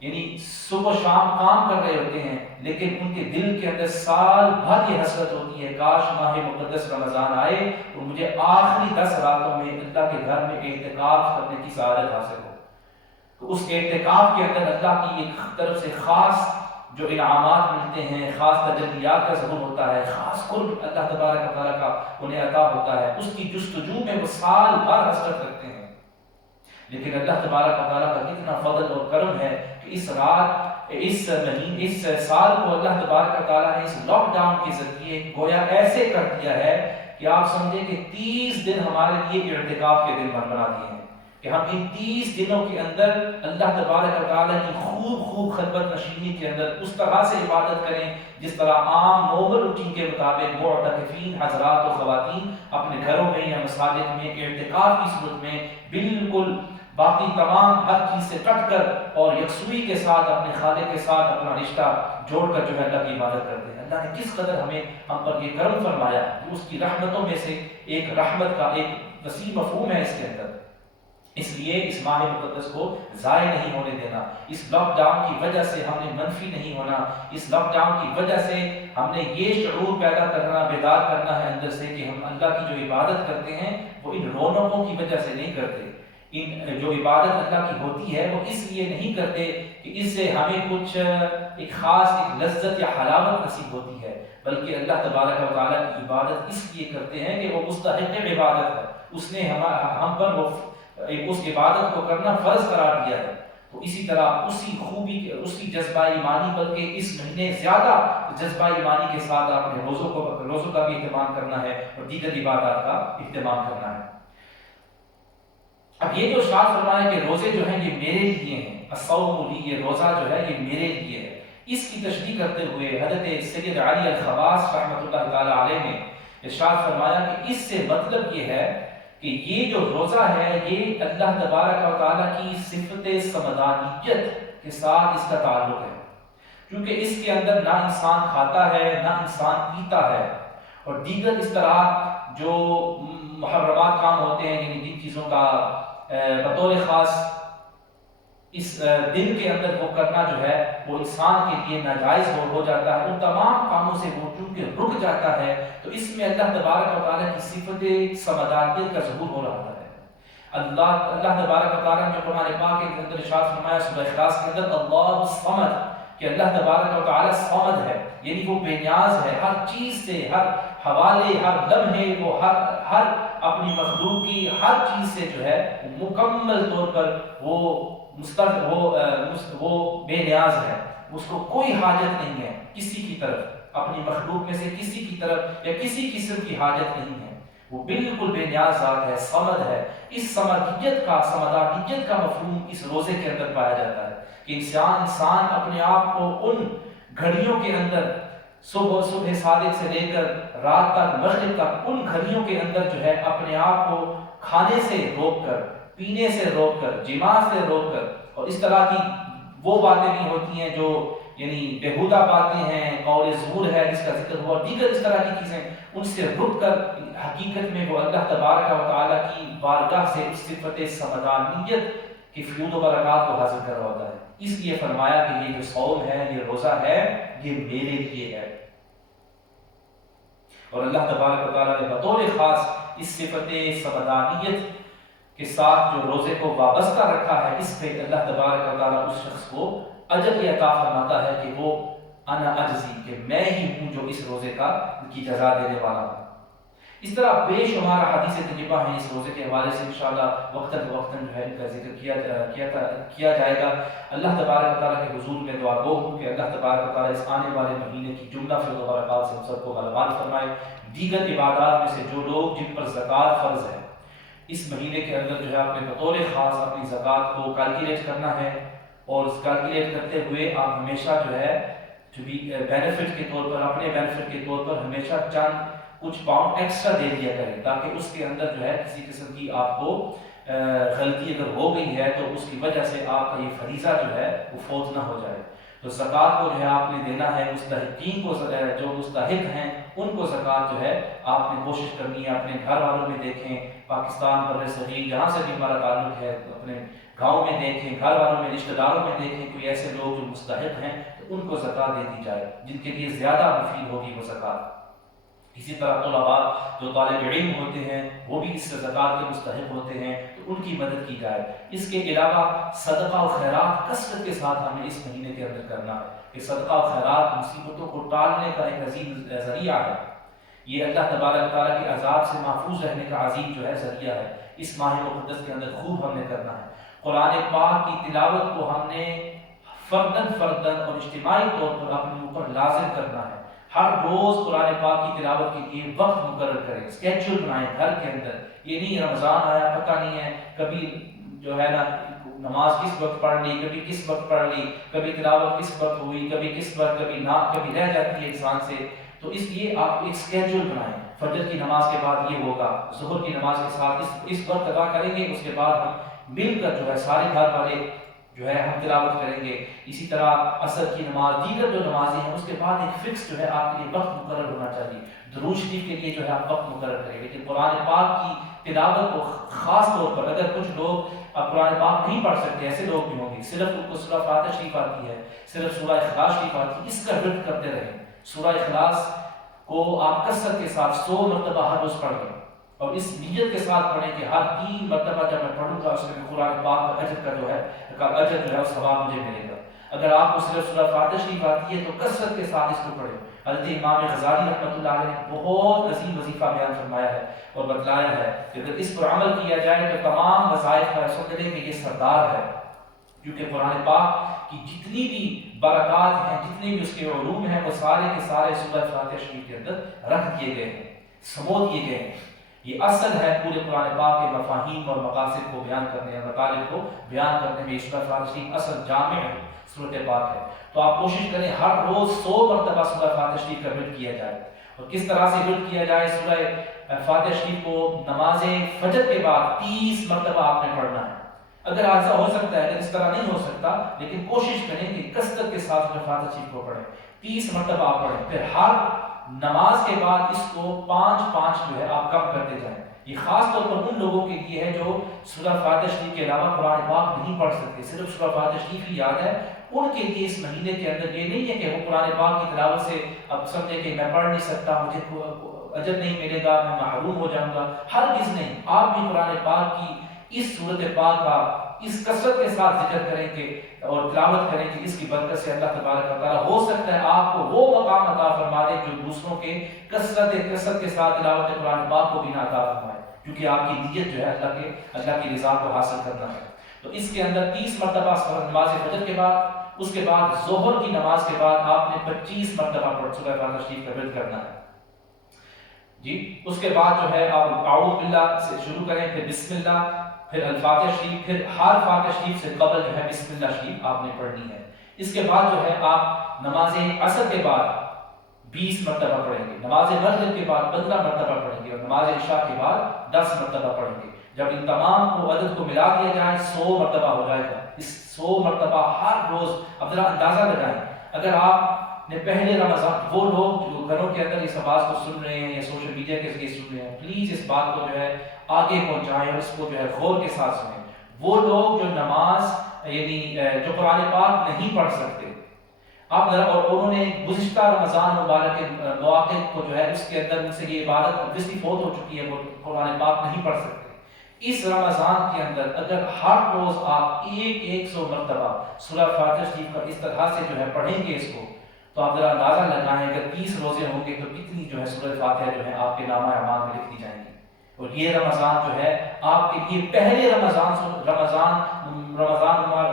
یعنی صبح و شام کام کر رہے ہوتے ہیں، لیکن ان کے دل کے اندر سال بھر یہ حسرت ہوتی ہے کاش ماہ مقدس رمضان آئے اور مجھے آخری 10 راتوں میں اللہ کے گھر میں اعتکاف کرنے کی سعادت حاصل ہو۔ تو اس اعتکاف کے اندر اللہ کی ایک طرف سے خاص جو انعامات ملتے ہیں، خاص تجلیات کا ظہور ہوتا ہے، خاص قرب اللہ تبارک و تعالیٰ کا انہیں عطا ہوتا ہے، اس کی جستجو میں وہ سال بھر حسرت رکھتے ہیں۔ لیکن اللہ تبارک و تعالیٰ کا کتنا فضل اور کرم ہے کہ اس سال کو اللہ تبارک و تعالیٰ نے اس لاک ڈاؤن کے ذریعے گویا ایسے کر دیا ہے کہ آپ سمجھیں کہ 30 دن ہمارے لیے اعتکاف کے دن بنا دیے ہیں، کہ ہم ان 30 دنوں کے اندر اللہ تبارک و تعالیٰ کی خوب خلوت نشینی کے اندر اس طرح سے عبادت کریں جس طرح عام نارمل روٹین کے مطابق معتکفین حضرات و خواتین اپنے گھروں میں یا مساجد میں اعتکاف کی صورت میں بالکل باقی تمام ہر چیز سے کٹ کر اور یکسوئی کے ساتھ اپنے خالق کے ساتھ اپنا رشتہ جوڑ کر جو ہے اللہ کی عبادت کرتے ہیں۔ اللہ نے کس قدر ہم پر یہ کرم فرمایا، جو اس کی رحمتوں میں سے ایک رحمت کا ایک وسیع مفہوم ہے اس کے اندر۔ اس لیے اس ماہ مقدس کو ضائع نہیں ہونے دینا، اس لاک ڈاؤن کی وجہ سے ہم نے منفی نہیں ہونا، اس لاک ڈاؤن کی وجہ سے ہم نے یہ شعور پیدا کرنا، بیدار کرنا ہے اندر سے کہ ہم اللہ کی جو عبادت کرتے ہیں وہ ان رونقوں کی وجہ سے نہیں کرتے، جو عبادت اللہ کی ہوتی ہے وہ اس لیے نہیں کرتے کہ اس سے ہمیں کچھ ایک خاص ایک لذت یا حلاوت نصیب ہوتی ہے، بلکہ اللہ تبارک و تعالیٰ کی عبادت اس لیے کرتے ہیں کہ وہ مستحق عبادت ہے، اس نے ہم پر وہ اس عبادت کو کرنا فرض قرار دیا ہے۔ تو اسی طرح اسی جذبہ ایمانی بلکہ اس مہینے زیادہ جذبہ ایمانی کے ساتھ آپ نے روزوں کا بھی اہتمام کرنا ہے اور دیگر عبادات کا اہتمام کرنا ہے۔ اب یہ جو ارشاد فرمایا کہ روزے جو ہیں یہ میرے لیے ہیں، الصوم لی، یہ روزہ جو ہے یہ میرے لیے ہے، اس کی تشریح کرتے ہوئے حضرت سید علی الخواص رحمۃ اللہ تعالی علیہ نے ارشاد فرمایا کہ اس سے مطلب یہ ہے کہ یہ جو روزہ ہے یہ اللہ تبارک و تعالیٰ کی صفت سمدانیت کے ساتھ اس کا تعلق ہے، کیونکہ اس کے اندر نہ انسان کھاتا ہے نہ انسان پیتا ہے، اور دیگر اس طرح جو محرمات کام ہوتے ہیں، یعنی جن چیزوں کا بطور خاص اس دن کے اندر وہ کرنا جو ہے وہ انسان کے لیے ناجائز ہو جاتا ہے، ان تمام کاموں سے وہ چونکہ رک جاتا ہے، تو اس میں اللہ تبارک و تعالیٰ کی صفت سمدانیت کا ظہور ہو رہا ہے۔ اللہ تبارک و تعالیٰ نے جو قرآن پاک کے اندر ارشاد فرمایا سورہ اخلاص کے اندر اللہ الصمد، کہ اللہ تبارک و تعالیٰ صمد ہے، یعنی وہ بے نیاز ہے، ہر چیز سے، ہر حوالے، ہر لمحے، وہ ہر اپنی مخلوق کی ہر چیز سے جو ہے مکمل طور پر وہ بے نیاز ہے، اس کو کوئی حاجت نہیں ہے کسی کی طرف، اپنی مخلوق میں سے کسی کی طرف یا کسی قسم کی حاجت نہیں ہے، وہ بالکل بے نیاز ذات ہے، صمد ہے۔ اس سمدانیت کا مفہوم اس روزے کے اندر پایا جاتا ہے کہ انسان اپنے آپ کو ان گھڑیوں کے اندر صبح صادق سے لے کر رات تک، مغرب تک، ان گھڑیوں کے اندر جو ہے اپنے آپ کو کھانے سے روک کر، پینے سے روک کر، جماع سے روک کر، اور اس طرح کی وہ باتیں بھی ہوتی ہیں جو یعنی بےہودہ باتیں ہیں، قول زور ہے جس کا ذکر ہوا، دیگر اس طرح کی چیزیں، ان سے رک کر حقیقت میں وہ اللہ تبارک و تعالیٰ کی بارگاہ سے اس صفت سمدانیت کی فیوض و برکات کو حاصل کر رہا ہوتا ہے۔ اس لیے فرمایا کہ یہ جو صوم ہے، یہ روزہ ہے، یہ میرے لیے ہے۔ اور اللہ تبارک و تعالیٰ نے بطور خاص اس صفت سمدانیت کے ساتھ جو روزے کو وابستہ رکھا ہے، اس پہ اللہ تبارک و تعالیٰ اس شخص کو اجر یہ عطا فرماتا ہے کہ وہ انا اجزی، کہ میں ہی ہوں جو اس روزے کی جزا دینے والا ہوں۔ اس طرح بے شمار حدیث تجربہ ہیں اس روزے کے حوالے سے، انشاءاللہ وقتاً فوقتاً جو ہے ان کا ذکر کیا جائے گا۔ اللہ تبارک و تعالیٰ کے حضور میں دعا گو ہوں کہ اللہ تبارک و تعالیٰ اس آنے والے مہینے کی جملہ فیض و برکات سے ہم سب کو غلبان فرمائے۔ دیگر عبادات میں سے جو لوگ جن پر زکوٰۃ فرض ہے، اس مہینے کے اندر جو ہے آپ نے بطور خاص اپنی زکوٰۃ کو کیلکولیٹ کرنا ہے، اور اس کیلکولیٹ کرتے ہوئے آپ ہمیشہ جو ہے بینیفٹ کے طور پر، اپنے بینیفٹ کے طور پر ہمیشہ چند کچھ پاؤنڈ ایکسٹرا دے دیا کریں، تاکہ اس کے اندر جو ہے کسی قسم کی آپ کو غلطی اگر ہو گئی ہے تو اس کی وجہ سے آپ کا یہ فریضہ جو ہے وہ فوت نہ ہو جائے۔ تو زکوٰۃ کو جو ہے آپ نے دینا ہے، مستحقین کو، جو مستحق ہیں ان کو زکوٰۃ جو ہے آپ نے کوشش کرنی ہے۔ اپنے گھر والوں میں دیکھیں، پاکستان بر صغیر جہاں سے بھی ہمارا تعلق ہے، اپنے گاؤں میں دیکھیں، گھر والوں میں، رشتہ داروں میں دیکھیں، کوئی ایسے لوگ جو مستحق ہیں تو ان کو زکوٰۃ دے دی جائے، جن کے لیے زیادہ مفید ہوگی وہ زکوٰۃ۔ اسی طرح طلباء جو طالب علم ہوتے ہیں وہ بھی اس سے زکوٰۃ کے مستحق ہوتے ہیں، تو ان کی مدد کی جائے۔ اس کے علاوہ صدقہ و خیرات کثرت کے ساتھ ہمیں اس مہینے کے اندر کرنا ہے، کہ صدقہ و خیرات مصیبتوں کو ٹالنے کا ایک عظیم ذریعہ ہے، یہ اللہ تبارک تعالیٰ کے عذاب سے محفوظ رہنے کا عظیم جو ہے ذریعہ ہے۔ اس ماہ مقدس کے اندر خوب ہم نے کرنا ہے۔ قرآن پاک کی تلاوت کو ہم نے فرداً اور اجتماعی طور پر اپنے اوپر لازم کرنا ہے۔ ہر روز قرآن پاک کی تلاوت کے لیے وقت مقرر کریں، اسکیڈول بنائیں گھر کے اندر۔ یہ نہیں رمضان آیا پتہ نہیں ہے، کبھی جو ہے نا نماز کس وقت پڑھ لی، کبھی کس وقت پڑھ لی، کبھی تلاوت کس وقت ہوئی، کبھی کس وقت، کبھی رہ جاتی ہے انسان سے۔ تو اس لیے آپ ایک اسکیڈول بنائیں، فجر کی نماز کے بعد یہ ہوگا، ظہر کی نماز کے ساتھ اس وقت ادا کریں گے، اس کے بعد ہم مل کر جو ہے سارے گھر والے جو ہے ہم تلاوت کریں گے۔ اسی طرح عصر کی نماز، دیگر جو نمازیں ہیں اس کے بعد ایک فکس جو ہے آپ کے لیے وقت مقرر ہونا چاہیے۔ درود شریف کے لیے جو ہے آپ وقت مقرر کریں، لیکن قرآن پاک کی تلاوت کو خاص طور پر، اگر کچھ لوگ اب قرآن پاک نہیں پڑھ سکتے، ایسے لوگ بھی ہوں گے، صرف ان کو سورہ فاتحہ شریف آتی ہے، صرف سورہ اخلاص شریف آتی ہے، اس کا ورد کرتے رہیں۔ سورہ اخلاص کو آپ کثرت کے ساتھ 100 مرتبہ ہر روز پڑھیں، اور اس نیت کے ساتھ پڑھیں کہ ہر 3 مرتبہ جب میں پڑھوں گا اس میں قرآن پاک کا اجر جو ہے اس ثواب مجھے ملے گا۔ اگر آپ کو صرف سورہ فاتحہ شریف آتی ہے تو کثرت کے ساتھ اس کو پڑھیں۔ حضرت امام غزالی رحمۃ اللہ علیہ نے بہت عظیم وظیفہ بیان فرمایا ہے اور بتلایا ہے کہ اگر اس پر عمل کیا جائے تو تمام وظائف کا ایسا کریں کہ یہ سردار ہے، کیونکہ قرآن پاک کی جتنی بھی برکات ہیں، جتنے بھی اس کے علوم ہیں، وہ سارے کے سارے سورہ فاتحہ شریف کے اندر رکھ دیے گئے ہیں، سمو دیے گئے ہیں۔ یہ اصل ہے پورے قرآن پاک کے مفاہیم اور مقاصد کو بیان کرنے اور مطالب کو بیان کرنے میں سورہ فاتحہ شریف اصل جامع ہے، سورۃ پاک ہے۔ تو آپ کوشش کریں ہر روز 100 مرتبہ سورہ فاتحہ شریف کا ورد کیا جائے۔ اور کس طرح سے ورد کیا جائے؟ سورہ فاتحہ شریف کو نماز فجر کے بعد 30 مرتبہ آپ نے پڑھنا ہے۔ اگر ایسا ہو سکتا ہے، اگر اس طرح نہیں ہو سکتا، لیکن کوشش کریں کہ کثرت کے ساتھ سورہ فاتحہ شریف کو پڑھیں، 30 مرتبہ آپ پڑھیں۔ پھر ہر نماز کے بعد اس کو 5 جو ہے آپ کم کرتے جائیں، یہ خاص طور پر ان لوگوں کے لیے ہے جو سورہ فاتحہ شریف کے علاوہ قرآن پاک نہیں پڑھ سکتے، صرف سورہ فاتحہ شریف ہی یاد ہے، ان کے لیے اس مہینے کے اندر یہ نہیں ہے کہ وہ قرآن پاک کی تلاوت سے اب سمجھے کہ میں پڑھ نہیں سکتا، مجھے اجر نہیں ملے گا، میں محروم ہو جاؤں گا۔ ہرگز نہیں، آپ بھی قرآن پاک کی اس صورت پاک کا اس کثرت کے ساتھ ذکر کریں کہ اور تلاوت کریں کہ اس کی برکت سے اللہ تبارک و تعالیٰ ہو سکتا ہے آپ کو وہ مقام عطا فرما دے جو دوسروں کے کثرت کے ساتھ تلاوت قرآن پاک کو بھی نہ عطا فرمائے، کیونکہ آپ کی نیت جو ہے اللہ کی رضا کو حاصل کرنا ہے۔ تو اس کے اندر 30 مرتبہ نماز فجر کے بعد، اس کے بعد ظہر کی نماز کے بعد آپ نے 25 مرتبہ سورہ فاتحہ شریف کا ورد کرنا ہے جی۔ اس کے بعد جو ہے آپ اعوذ باللہ سے شروع کریں، پھر بسم اللہ، پھر الفاتحہ شریف، پھر ہر فاتحہ شریف سے قبل جو ہے بسم اللہ شریف آپ نے پڑھنی ہے۔ اس کے بعد جو ہے آپ نماز عصر کے بعد 20 مرتبہ پڑھیں گے، نماز مغرب کے بعد 15 مرتبہ پڑھیں گے، اور نماز عشاء کے بعد 10 مرتبہ پڑھیں گے۔ جب ان تمام کو عدد کو ملا دیا جائے 100 مرتبہ ہو جائے گا۔ اس 100 مرتبہ ہر روز، اب ذرا اندازہ لگائیں، اگر آپ نے پہلے رمضان، وہ لوگ جو گھروں کے اندر اس آواز کو سن رہے ہیں یا سوشل میڈیا کے ذریعے سن رہے ہیں، پلیز اس بات کو جو ہے آگے پہنچائیں اور اس کو جو ہے غور کے ساتھ سنیں۔ وہ لوگ جو نماز یعنی جو قرآن پاک نہیں پڑھ سکتے، آپ ذرا، اور انہوں نے گزشتہ رمضان مبارک کے مواقع کو جو ہے اس کے اندر ان سے یہ عبادت obviously فوت ہو چکی ہے، وہ قرآن پاک نہیں پڑھ سکتے۔ اس رمضان کے اندر اگر ہر روز آپ 100 مرتبہ سورہ فاتحہ شریف کا اس طرح سے جو ہے پڑھیں گے اس کو، تو آپ ذرا اندازہ لگائیں اگر 30 روزے ہوں گے تو کتنی جو ہے سورہ فاتحہ جو ہے آپ کے نامہ اعمال میں لکھ دی جائیں گی۔ اور یہ رمضان جو ہے آپ کے لیے پہلے رمضان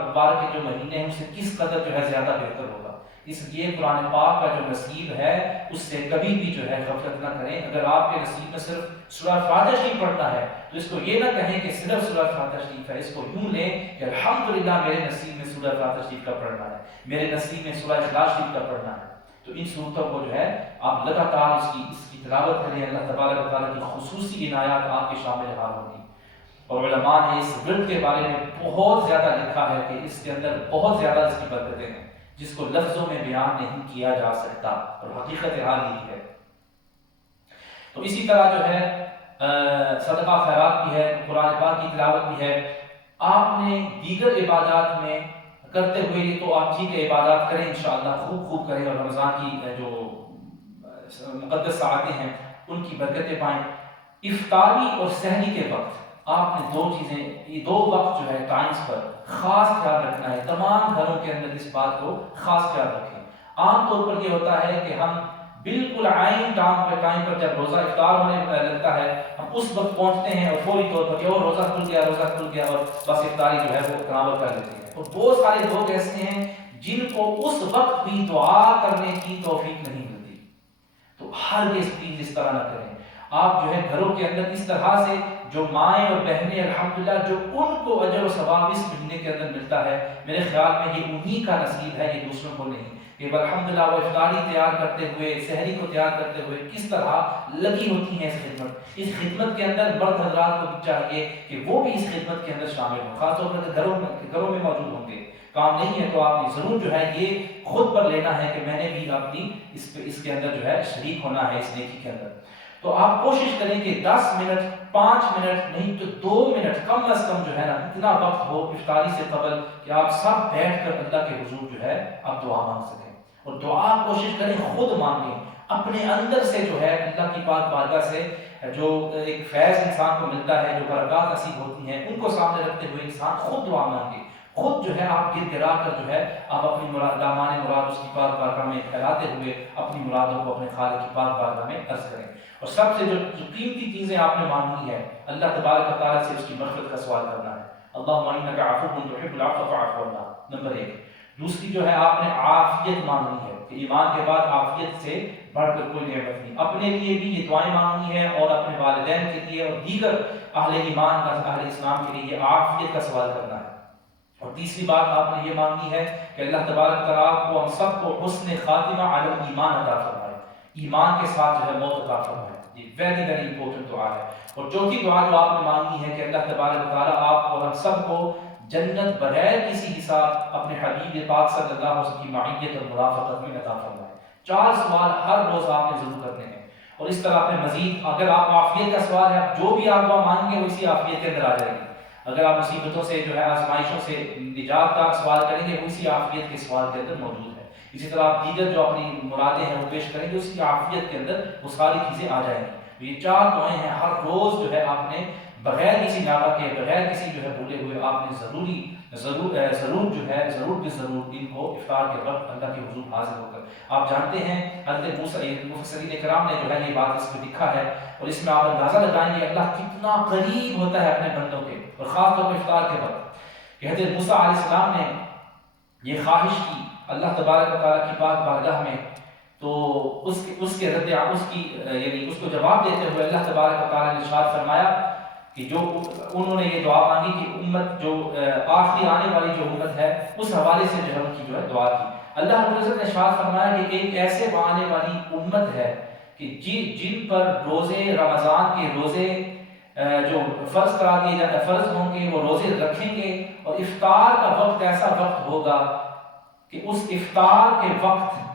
مبارک کے جو مہینے ہیں ان سے کس قدر جو ہے زیادہ بہتر ہوگا۔ اس لیے قرآن پاک کا جو نصیب ہے اس سے کبھی بھی جو ہے غفلت نہ کریں۔ اگر آپ کے نصیب میں صرف سورہ فاتحہ شریف پڑھنا ہے تو اس کو یہ نہ کہیں کہ صرف سورہ فاتحہ شریف ہے، اس کو یوں لیں کہ الحمدللہ میرے نصیب میں سورہ فاتحہ شریف کا پڑھنا ہے، میرے نصیب میں سورہ اخلاص شریف کا پڑھنا ہے۔ تو ان صورتوں کو جو ہے آپ لگاتار اس کی تلاوت کریں، اللہ تبارک و تعالیٰ کی خصوصی عنایات آپ کے شامل حال ہوں گی۔ اور علماء نے اس ورد کے بارے میں بہت زیادہ لکھا ہے کہ اس کے اندر بہت زیادہ اس کی برکتیں ہیں جس کو لفظوں میں بیان نہیں کیا جا سکتا، اور حقیقت حال یہی ہے۔ تو اسی طرح جو ہے صدقہ خیرات بھی ہے، قرآن پاک کی تلاوت بھی ہے۔ آپ نے دیگر عبادات میں کرتے ہوئے یہ تو آپ ٹھیک ہے عبادات کریں انشاءاللہ، خوب کریں، اور رمضان کی جو مقدس ساعتیں ہیں ان کی برکتیں پائیں۔ افطاری اور سحری کے وقت آپ نے دو وقت جو ہے ٹائمز پر خاص خیال رکھنا ہے۔ تمام گھروں کے اندر اس بات کو خاص خیال رکھیں۔ عام طور پر یہ ہوتا ہے کہ ہم بالکل عین ٹائم پر جب روزہ افطار ہونے لگتا ہے ہم اس وقت پہنچتے ہیں اور فوری طور پر کہ وہ روزہ کھل گیا اور بس افطاری جو ہے وہ تناول کر لیتے ہیں۔ اور بہت سارے لوگ ایسے ہیں جن کو اس وقت بھی دعا کرنے کی توفیق نہیں ملتی۔ تو ہرگز پلیز اس طرح نہ کریں۔ آپ جو ہے گھروں کے اندر اس طرح سے جو مائیں اور بہنیں الحمدللہ جو ان کو اجر و ثواب اس مہینے کے اندر ملتا ہے، میرے خیال میں یہ انہی کا نصیب ہے، یہ دوسروں کو نہیں۔ کہ الحمدللہ وہ افطاری تیار کرتے ہوئے، سحری کو تیار کرتے ہوئے کس طرح لگی ہوتی ہیں اس خدمت کے اندر۔ مرد حضرات کو بھی چاہیے کہ وہ بھی اس خدمت کے اندر شامل ہوں، خاص طور پر گھروں میں موجود ہوں گے، کام نہیں ہے تو آپ نے ضرور جو ہے یہ خود پر لینا ہے کہ میں نے بھی اپنی اس کے اندر جو ہے شریک ہونا ہے اس نیکی کے اندر۔ تو آپ کوشش کریں کہ 10 منٹ 5 منٹ نہیں تو 2 منٹ کم از کم جو ہے نا اتنا وقت ہو افطاری سے قبل کہ آپ سب بیٹھ کر اللہ کے حضور جو ہے آپ دعا مانگ سکیں۔ اور دعا کوشش کریں خود مانگیں، اپنے اندر سے جو ہے اللہ کی پاک بارگاہ سے جو ایک فیض انسان کو ملتا ہے، جو برکات نصیب ہوتی ہیں، ان کو سامنے رکھتے ہوئے انسان خود دعا مانگے، خود جو ہے آپ گر گرا کر جو ہے آپ اپنی دامان مراد اس کی پاک بارگاہ میں پھیلاتے ہوئے اپنی مرادوں کو اپنے خالق کی پاک بارگاہ میں عرض کریں۔ اور سب سے جو قیمتی چیزیں آپ نے مانگی ہے اللہ تبارک و تعالیٰ سے اس کی مغفرت کا سوال کرنا ہے۔ اللہم انک عفو تحب العفو فاعف عنا، نمبر 1۔ دوسری جو ہے آپ نے عافیت مانگنی ہے کہ ایمان کے بعد عافیت سے بڑھ کر کوئی نعمت نہیں۔ اپنے لیے بھی یہ دعائیں مانگنی ہے اور اپنے والدین کے لیے اور دیگر اہل ایمان اہل اسلام کے لیے عافیت کا سوال کرنا ہے۔ اور تیسری بات آپ نے یہ مانگنی ہے کہ اللہ تبارک تعالیٰ کو ہم سب کو حسن خاتمہ علی ایمان عطا فرمائے، ایمان کے ساتھ جو ہے موت عطا فرمائے۔ یہ ویری امپورٹنٹ دعا ہے۔ اور چوتھی دعا جو آپ نے مانگنی ہے کہ اللہ تبارک تعالیٰ آپ اور ہم سب کو جنت بغیر کسی حساب اپنے حبیب پاک صلی اللہ علیہ وسلم کی معیت اور مرافقت میں عطا فرمائے۔ 4 سوال ہر روز آپ نے ضرور کرنے ہیں۔ اور اس طرح پہ مزید اگر آپ عافیت کا سوال ہے، جو بھی آپ دعا مانگیں گے وہ اسی عافیت کے اندر آ جائے گی. اگر آپ مصیبتوں سے جو ہے آزمائشوں سے نجات کا سوال کریں گے وہ اسی عافیت کے سوال کے اندر موجود ہے. اسی طرح آپ دیگر جو اپنی مرادیں ہیں وہ پیش کریں گے اسی عافیت کے اندر وہ ساری چیزیں آ جائیں گی. یہ 4 دعائیں ہیں، ہر روز جو ہے آپ نے بغیر کسی ناغہ کے، بغیر کسی جو ہے بھولے ہوئے آپ نے ضرور جو ہے ضرور ان کو افطار کے وقت اللہ کے حضور حاضر ہو کر. آپ جانتے ہیں حضرت مفسرین کرام نے جو ہے یہ بات اس کو لکھا ہے، اور اس میں آپ اندازہ لگائیں گے اللہ کتنا قریب ہوتا ہے اپنے بندوں کے، اور خاص طور پر افطار کے وقت. کہ حضرت موسیٰ علیہ السلام نے یہ خواہش کی اللہ تبارک و تعالیٰ کی پاک بارگاہ میں، تو اس کے رد اس کی یعنی اس کو جواب دیتے ہوئے اللہ تبارک و تعالیٰ نے ارشاد فرمایا کہ جو انہوں نے یہ دعا مانگی کہ امت جو آخری آنے والی جو امت ہے اس حوالے سے جو ہے ان کی جو ہے دعا کی. اللہ رب العزت نے ارشاد فرمایا کہ ایک ایسے آنے والی امت ہے کہ جن پر روزے رمضان کے روزے جو فرض قرار دیے جاتے فرض ہوں گے وہ روزے رکھیں گے، اور افطار کا وقت ایسا وقت ہوگا کہ اس افطار کے وقت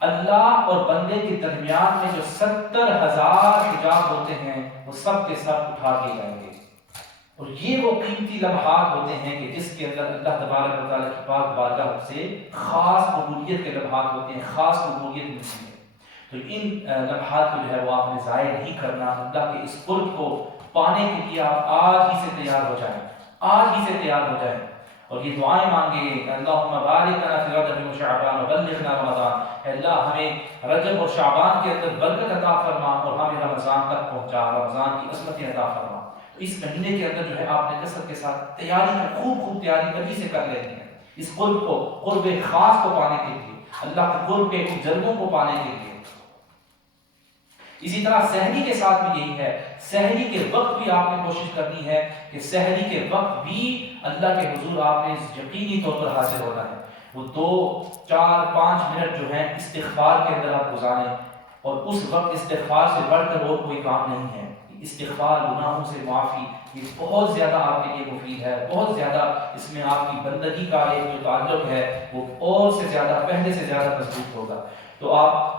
اللہ اور بندے کے درمیان میں جو 70,000 حجاب ہوتے ہیں وہ سب کے سب اٹھا کے جائیں گے. اور یہ وہ قیمتی لمحات ہوتے ہیں کہ جس کے اندر اللہ تبارک و تعالیٰ کی پاک بارگاہ سے خاص قبولیت کے لمحات ہوتے ہیں، خاص قبولیت ملتی ہے. تو ان لمحات کو جو ہے وہ آپ نے ضائع نہیں کرنا. اللہ کے اس قرب کو پانے کے لیے آپ آج ہی سے تیار ہو جائیں، آج ہی سے تیار ہو جائیں اور یہ دعائیں مانگے. اللہم بارک لنا فی رجب و شعبان وبلغنا رمضان. اے اللہ ہمیں رجب اور شعبان کے اندر برکت عطا فرما اور ہمیں رمضان تک پہنچا، رمضان کی عصمتیں عطا فرما. اس مہینے کے اندر جو ہے آپ نے کثرت کے ساتھ تیاری کر، خوب تیاری کبھی سے کر لینی ہے اس قرب کو، قرب خاص کو پانے کے لیے، اللہ کے قرب کے ان جلووں کو پانے کے لیے. اسی طرح سحری کے ساتھ بھی یہی ہے. سحری کے وقت بھی آپ نے کوشش کرنی ہے کہ سحری کے وقت بھی اللہ کے حضور آپ نے یقینی طور پر حاضر ہونا ہے. وہ 2 4 5 منٹ جو ہیں استغفار کے اندر آپ گزاریں، اور اس وقت استغفار سے بڑھ کر اور کوئی کام نہیں ہے. استغفار، گناہوں سے معافی، یہ بہت زیادہ آپ کے لیے مفید ہے، بہت زیادہ اس میں آپ کی بندگی کا ایک جو تعلق ہے وہ اور سے زیادہ، پہلے سے زیادہ مضبوط ہوگا. تو آپ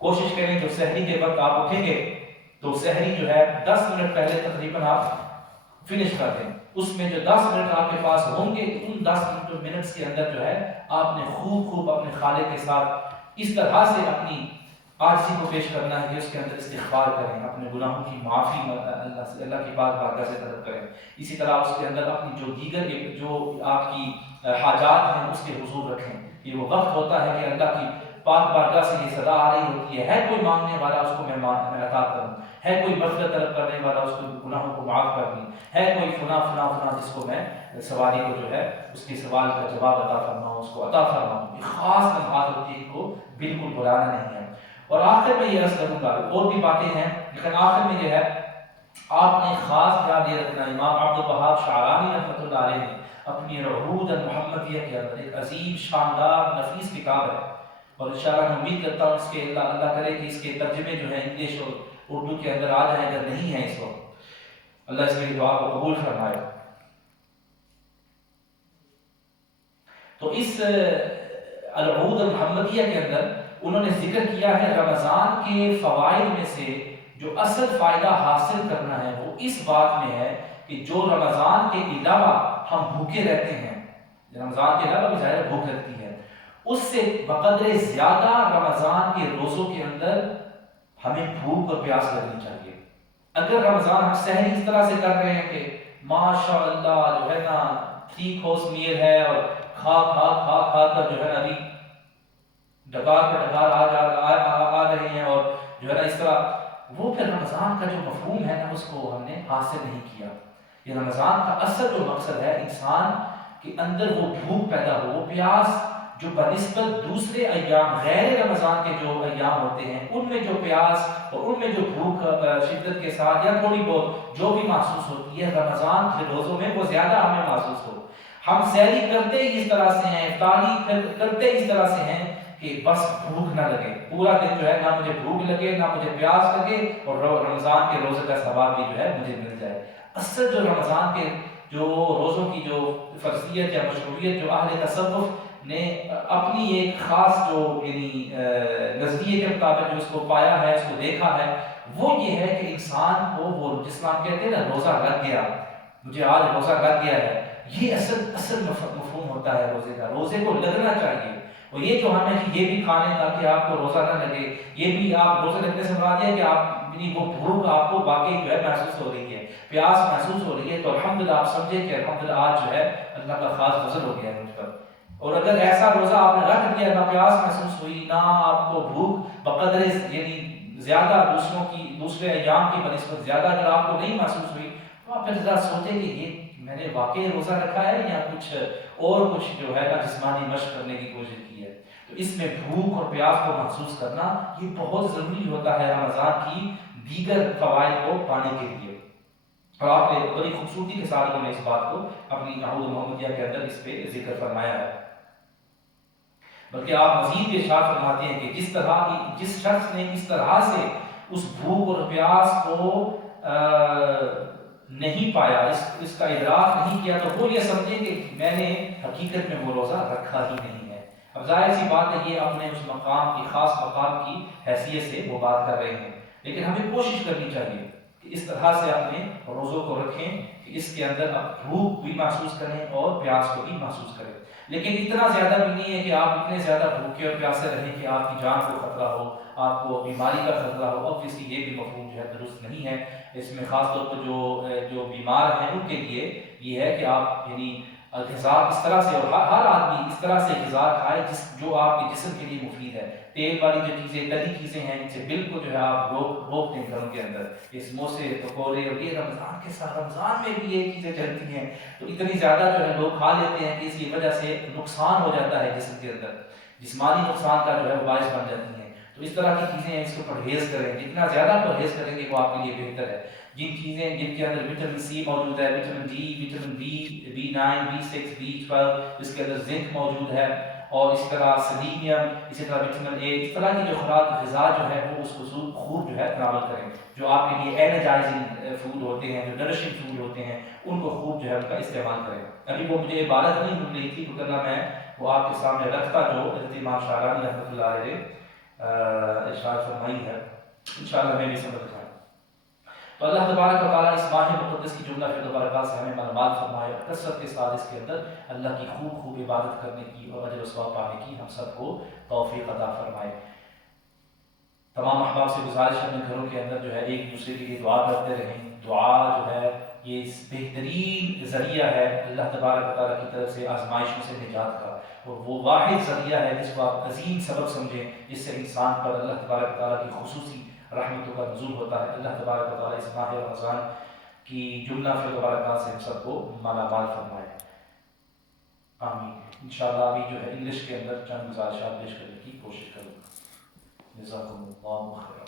کوشش کریں جو سحری کے وقت آپ اٹھیں گے تو سحری جو ہے 10 منٹ پہلے تقریباً آپ فنش کر دیں. اس میں جو 10 منٹ آپ کے پاس ہوں گے ان 10 منٹس کے اندر جو ہے آپ نے خوب اپنے خالق کے ساتھ اس طرح سے اپنی عاجزی کو پیش کرنا ہے کہ اس کے اندر استغفار کریں، اپنے گناہوں کی معافی اللہ کی پاک بارگاہ سے طلب کریں. اسی طرح اس کے اندر اپنی جو دیگر جو آپ کی حاجات ہیں اس کے حضور رکھیں. یہ وہ وقت ہوتا ہے کہ اللہ کی پاک بارگاہ سے یہ صدا آ رہی ہوتی ہے کوئی مانگنے والا اس کو میں عطا کروں، ہے کوئی مغفرت طلب کرنے والا اس کو گناہوں کو معاف کرنی، ہے کوئی فنا جس کو میں سواری کو جو ہے اس کے سوال کا جواب عطا فرماؤں، اس کو عطا فرماؤں. یہ خاص لمحات ہوتی ہے، ان کو بالکل بلانا نہیں ہے. اور آخر میں یہ عرض کروں گا، اور بھی باتیں ہیں لیکن آخر میں یہ ہے آپ نے خاص یاد یہ رکھنا. امام عبدالوہاب شعرانی رحمۃ اللہ علیہ نے اپنی العروض المحمدیہ کے اندر ایک عظیم شاندار نفیس کتاب ہے، اور انشاءاللہ میں امید کرتا ہوں اس کے اللہ کرے کہ اس کے ترجمے جو ہے انگلش اور اردو کے اندر آ جائیں. اگر نہیں ہے اس وقت اللہ اس کی دعا کو قبول فرمائے. تو اس العروض المحمدیہ کے اندر انہوں نے ذکر کیا ہے رمضان کے فوائد میں سے جو اصل فائدہ حاصل کرنا ہے وہ اس بات میں ہے کہ جو رمضان کے علاوہ ہم بھوکے رہتے ہیں، رمضان کے علاوہ بھی ظاہر بھوک لگتی ہے، اس سے بقدر زیادہ رمضان کے روزوں کے اندر ہمیں بھوک اور پیاس لگنی چاہیے. اگر رمضان ہم سحری اس طرح سے کر رہے ہیں کہ ماشاء اللہ جو ہے نا 3 کورس میل ہے اور کھا کر جو ہے نا ابھی ڈکار پر ڈکار آ رہے ہیں اور جو ہے نا اس طرح، وہ پھر رمضان کا جو مفہوم ہے نا اس کو ہم نے حاصل نہیں کیا. یہ رمضان کا اصل جو مقصد ہے انسان کے اندر وہ بھوک پیدا ہو، وہ پیاس جو بنسبت دوسرے ایام غیر رمضان کے جو ایام ہوتے ہیں ان میں جو پیاس اور ان میں جو بھوک شدت کے ساتھ یا تھوڑی بہت جو بھی محسوس ہوتی ہے رمضان کے روزوں میں وہ زیادہ ہمیں محسوس ہو. ہم سحری کرتے ہی اس طرح سے ہیں، افطاری کرتے اس طرح سے ہیں کہ بس بھوک نہ لگے، پورا دن جو ہے نہ مجھے بھوک لگے نہ مجھے پیاس لگے اور رمضان کے روزے کا ثواب بھی جو ہے مجھے مل جائے. اصل جو رمضان کے جو روزوں کی جو فرضیت یا مشروعیت جو اہل تصوف نے اپنی ایک خاص جو یعنی نظریے کے مطابق جو اس کو پایا ہے، اس کو دیکھا ہے، وہ یہ ہے کہ انسان کو وہ جس میں ہم کہتے ہیں نا روزہ لگ گیا، مجھے آج روزہ لگ گیا ہے، یہ اصل مفہوم ہوتا ہے روزے کا. روزے کو لگنا چاہیے. اور یہ جو ہم نے یہ بھی کھانے تاکہ آپ کو روزہ نہ لگے، یہ بھی آپ روزہ لگنے سے مراد ہے کہ آپ وہ بھوک آپ کو واقعی جو ہے محسوس ہو رہی ہے، پیاس محسوس ہو رہی ہے، تو الحمدللہ آپ سمجھے کہ الحمدللہ آج جو ہے اللہ کا خاص فضل ہو گیا ہے مجھ پر. اور اگر ایسا روزہ آپ نے رکھ دیا، نہ پیاس محسوس ہوئی، نہ آپ کو بھوک بقدر یعنی زیادہ دوسرے ایام کی بنسبت زیادہ اگر آپ کو نہیں محسوس ہوئی، تو آپ پھر ذرا سوچیں کہ یہ میں نے واقعی روزہ رکھا ہے یا کچھ جو ہے نا جسمانی مشق کرنے کی کوشش کی ہے. تو اس میں بھوک اور پیاس کو محسوس کرنا یہ بہت ضروری ہوتا ہے رمضان کی دیگر فوائد کو پانے کے لیے. اور آپ نے بڑی خوبصورتی کے ساتھ اس بات کو اپنی نحوت محمدیہ کے اندر اس پہ ذکر فرمایا ہے. بلکہ آپ مزید ارشاد فرماتے ہیں کہ جس شخص نے اس طرح سے اس بھوک اور پیاس کو نہیں پایا، اس کا ادراک نہیں کیا، تو وہ یہ سمجھے کہ میں نے حقیقت میں وہ روزہ رکھا ہی نہیں ہے. اب ظاہر سی بات ہے یہ اپنے اس مقام کی خاص مقام کی حیثیت سے وہ بات کر رہے ہیں، لیکن ہمیں کوشش کرنی چاہیے کہ اس طرح سے اپنے روزوں کو رکھیں کہ اس کے اندر آپ بھوک بھی محسوس کریں اور پیاس کو بھی محسوس کریں. لیکن اتنا زیادہ بھی نہیں ہے کہ آپ اتنے زیادہ بھوکے اور پیاسے رہیں کہ آپ کی جان کو خطرہ ہو، آپ کو بیماری کا خطرہ ہو. obviously یہ بھی مفہوم جو ہے درست نہیں ہے. اس میں خاص طور پر جو بیمار ہیں ان کے لیے یہ ہے کہ آپ یعنی غذا اس طرح سے، اور ہر آدمی اس طرح سے غذا کھائے جو آپ کے جسم کے لیے مفید ہے. تیل والی جو چیزیں، تلی چیزیں ہیں، ان سے بالکل جو ہے آپ روک دیں گھروں کے اندر. یہ سموسے، پکوڑے، اور یہ رمضان کے ساتھ، رمضان میں بھی یہ چیزیں چلتی ہیں تو اتنی زیادہ جو ہے لوگ کھا لیتے ہیں کہ اس کی وجہ سے نقصان ہو جاتا ہے جسم کے اندر، جسمانی نقصان کا جو ہے باعث بن جاتی ہیں. تو اس طرح کی چیزیں ہیں، اس کو پرہیز کریں. جتنا زیادہ پرہیز کریں گے وہ آپ کے لیے بہتر ہے. جن کے اندر وٹامن سی موجود ہے، vitamin D, vitamin B9، B6، B12، اس کے اندر زنک موجود ہے، اور اسی طرح سیلینیم، اسی طرح وٹامن اے، اس طرح کی جو خوراک غذا جو ہے وہ اس کو خوب جو ہے تناول کریں. جو آپ کے لیے انرجائزنگ فوڈ ہوتے ہیں، جو نرشنگ فوڈ ہوتے ہیں، ان کو خوب جو ہے ان کا استعمال کریں. ابھی وہ مجھے عبارت نہیں مل رہی تھی ورنہ میں وہ آپ کے سامنے رکھتا جو حضرت امام شعرانی رحمۃ اللہ علیہ ارشاد فرمائی ہے، انشاءاللہ میں بھی سمجھ رہا ہوں. تو اللہ تبارک و تعالیٰ اس ماہ مقدس کی جملہ فیض و برکات سے ہمیں مالامال فرمائے، اور کثرت کے ساتھ اس کے اندر اللہ کی خوب عبادت کرنے کی اور اجر و ثواب پانے کی ہم سب کو توفیق عطا فرمائے. تمام احباب سے گزارش ہے اپنے گھروں کے اندر جو ہے ایک دوسرے کے لیے دعا کرتے رہیں. دعا جو ہے یہ بہترین ذریعہ ہے اللہ تبارک و تعالیٰ کی طرف سے آزمائشوں سے نجات کا، اور وہ واحد ذریعہ ہے جس کو آپ عظیم سبب سمجھیں، جس سے انسان پر اللہ تبارک و تعالیٰ کی خصوصی رحمتوں کا نزول ہوتا ہے. اللہ تبارک و تعالیٰ اس ماہ رمضان کی جملہ فیض و برکات سے ہم سب کو مالا مال فرمائے. آمین. انشاءاللہ ابھی جو ہے انگلش کے اندر چند گزارشات پیش کرنے کی کوشش کروں. جزاکم اللہ خیرا.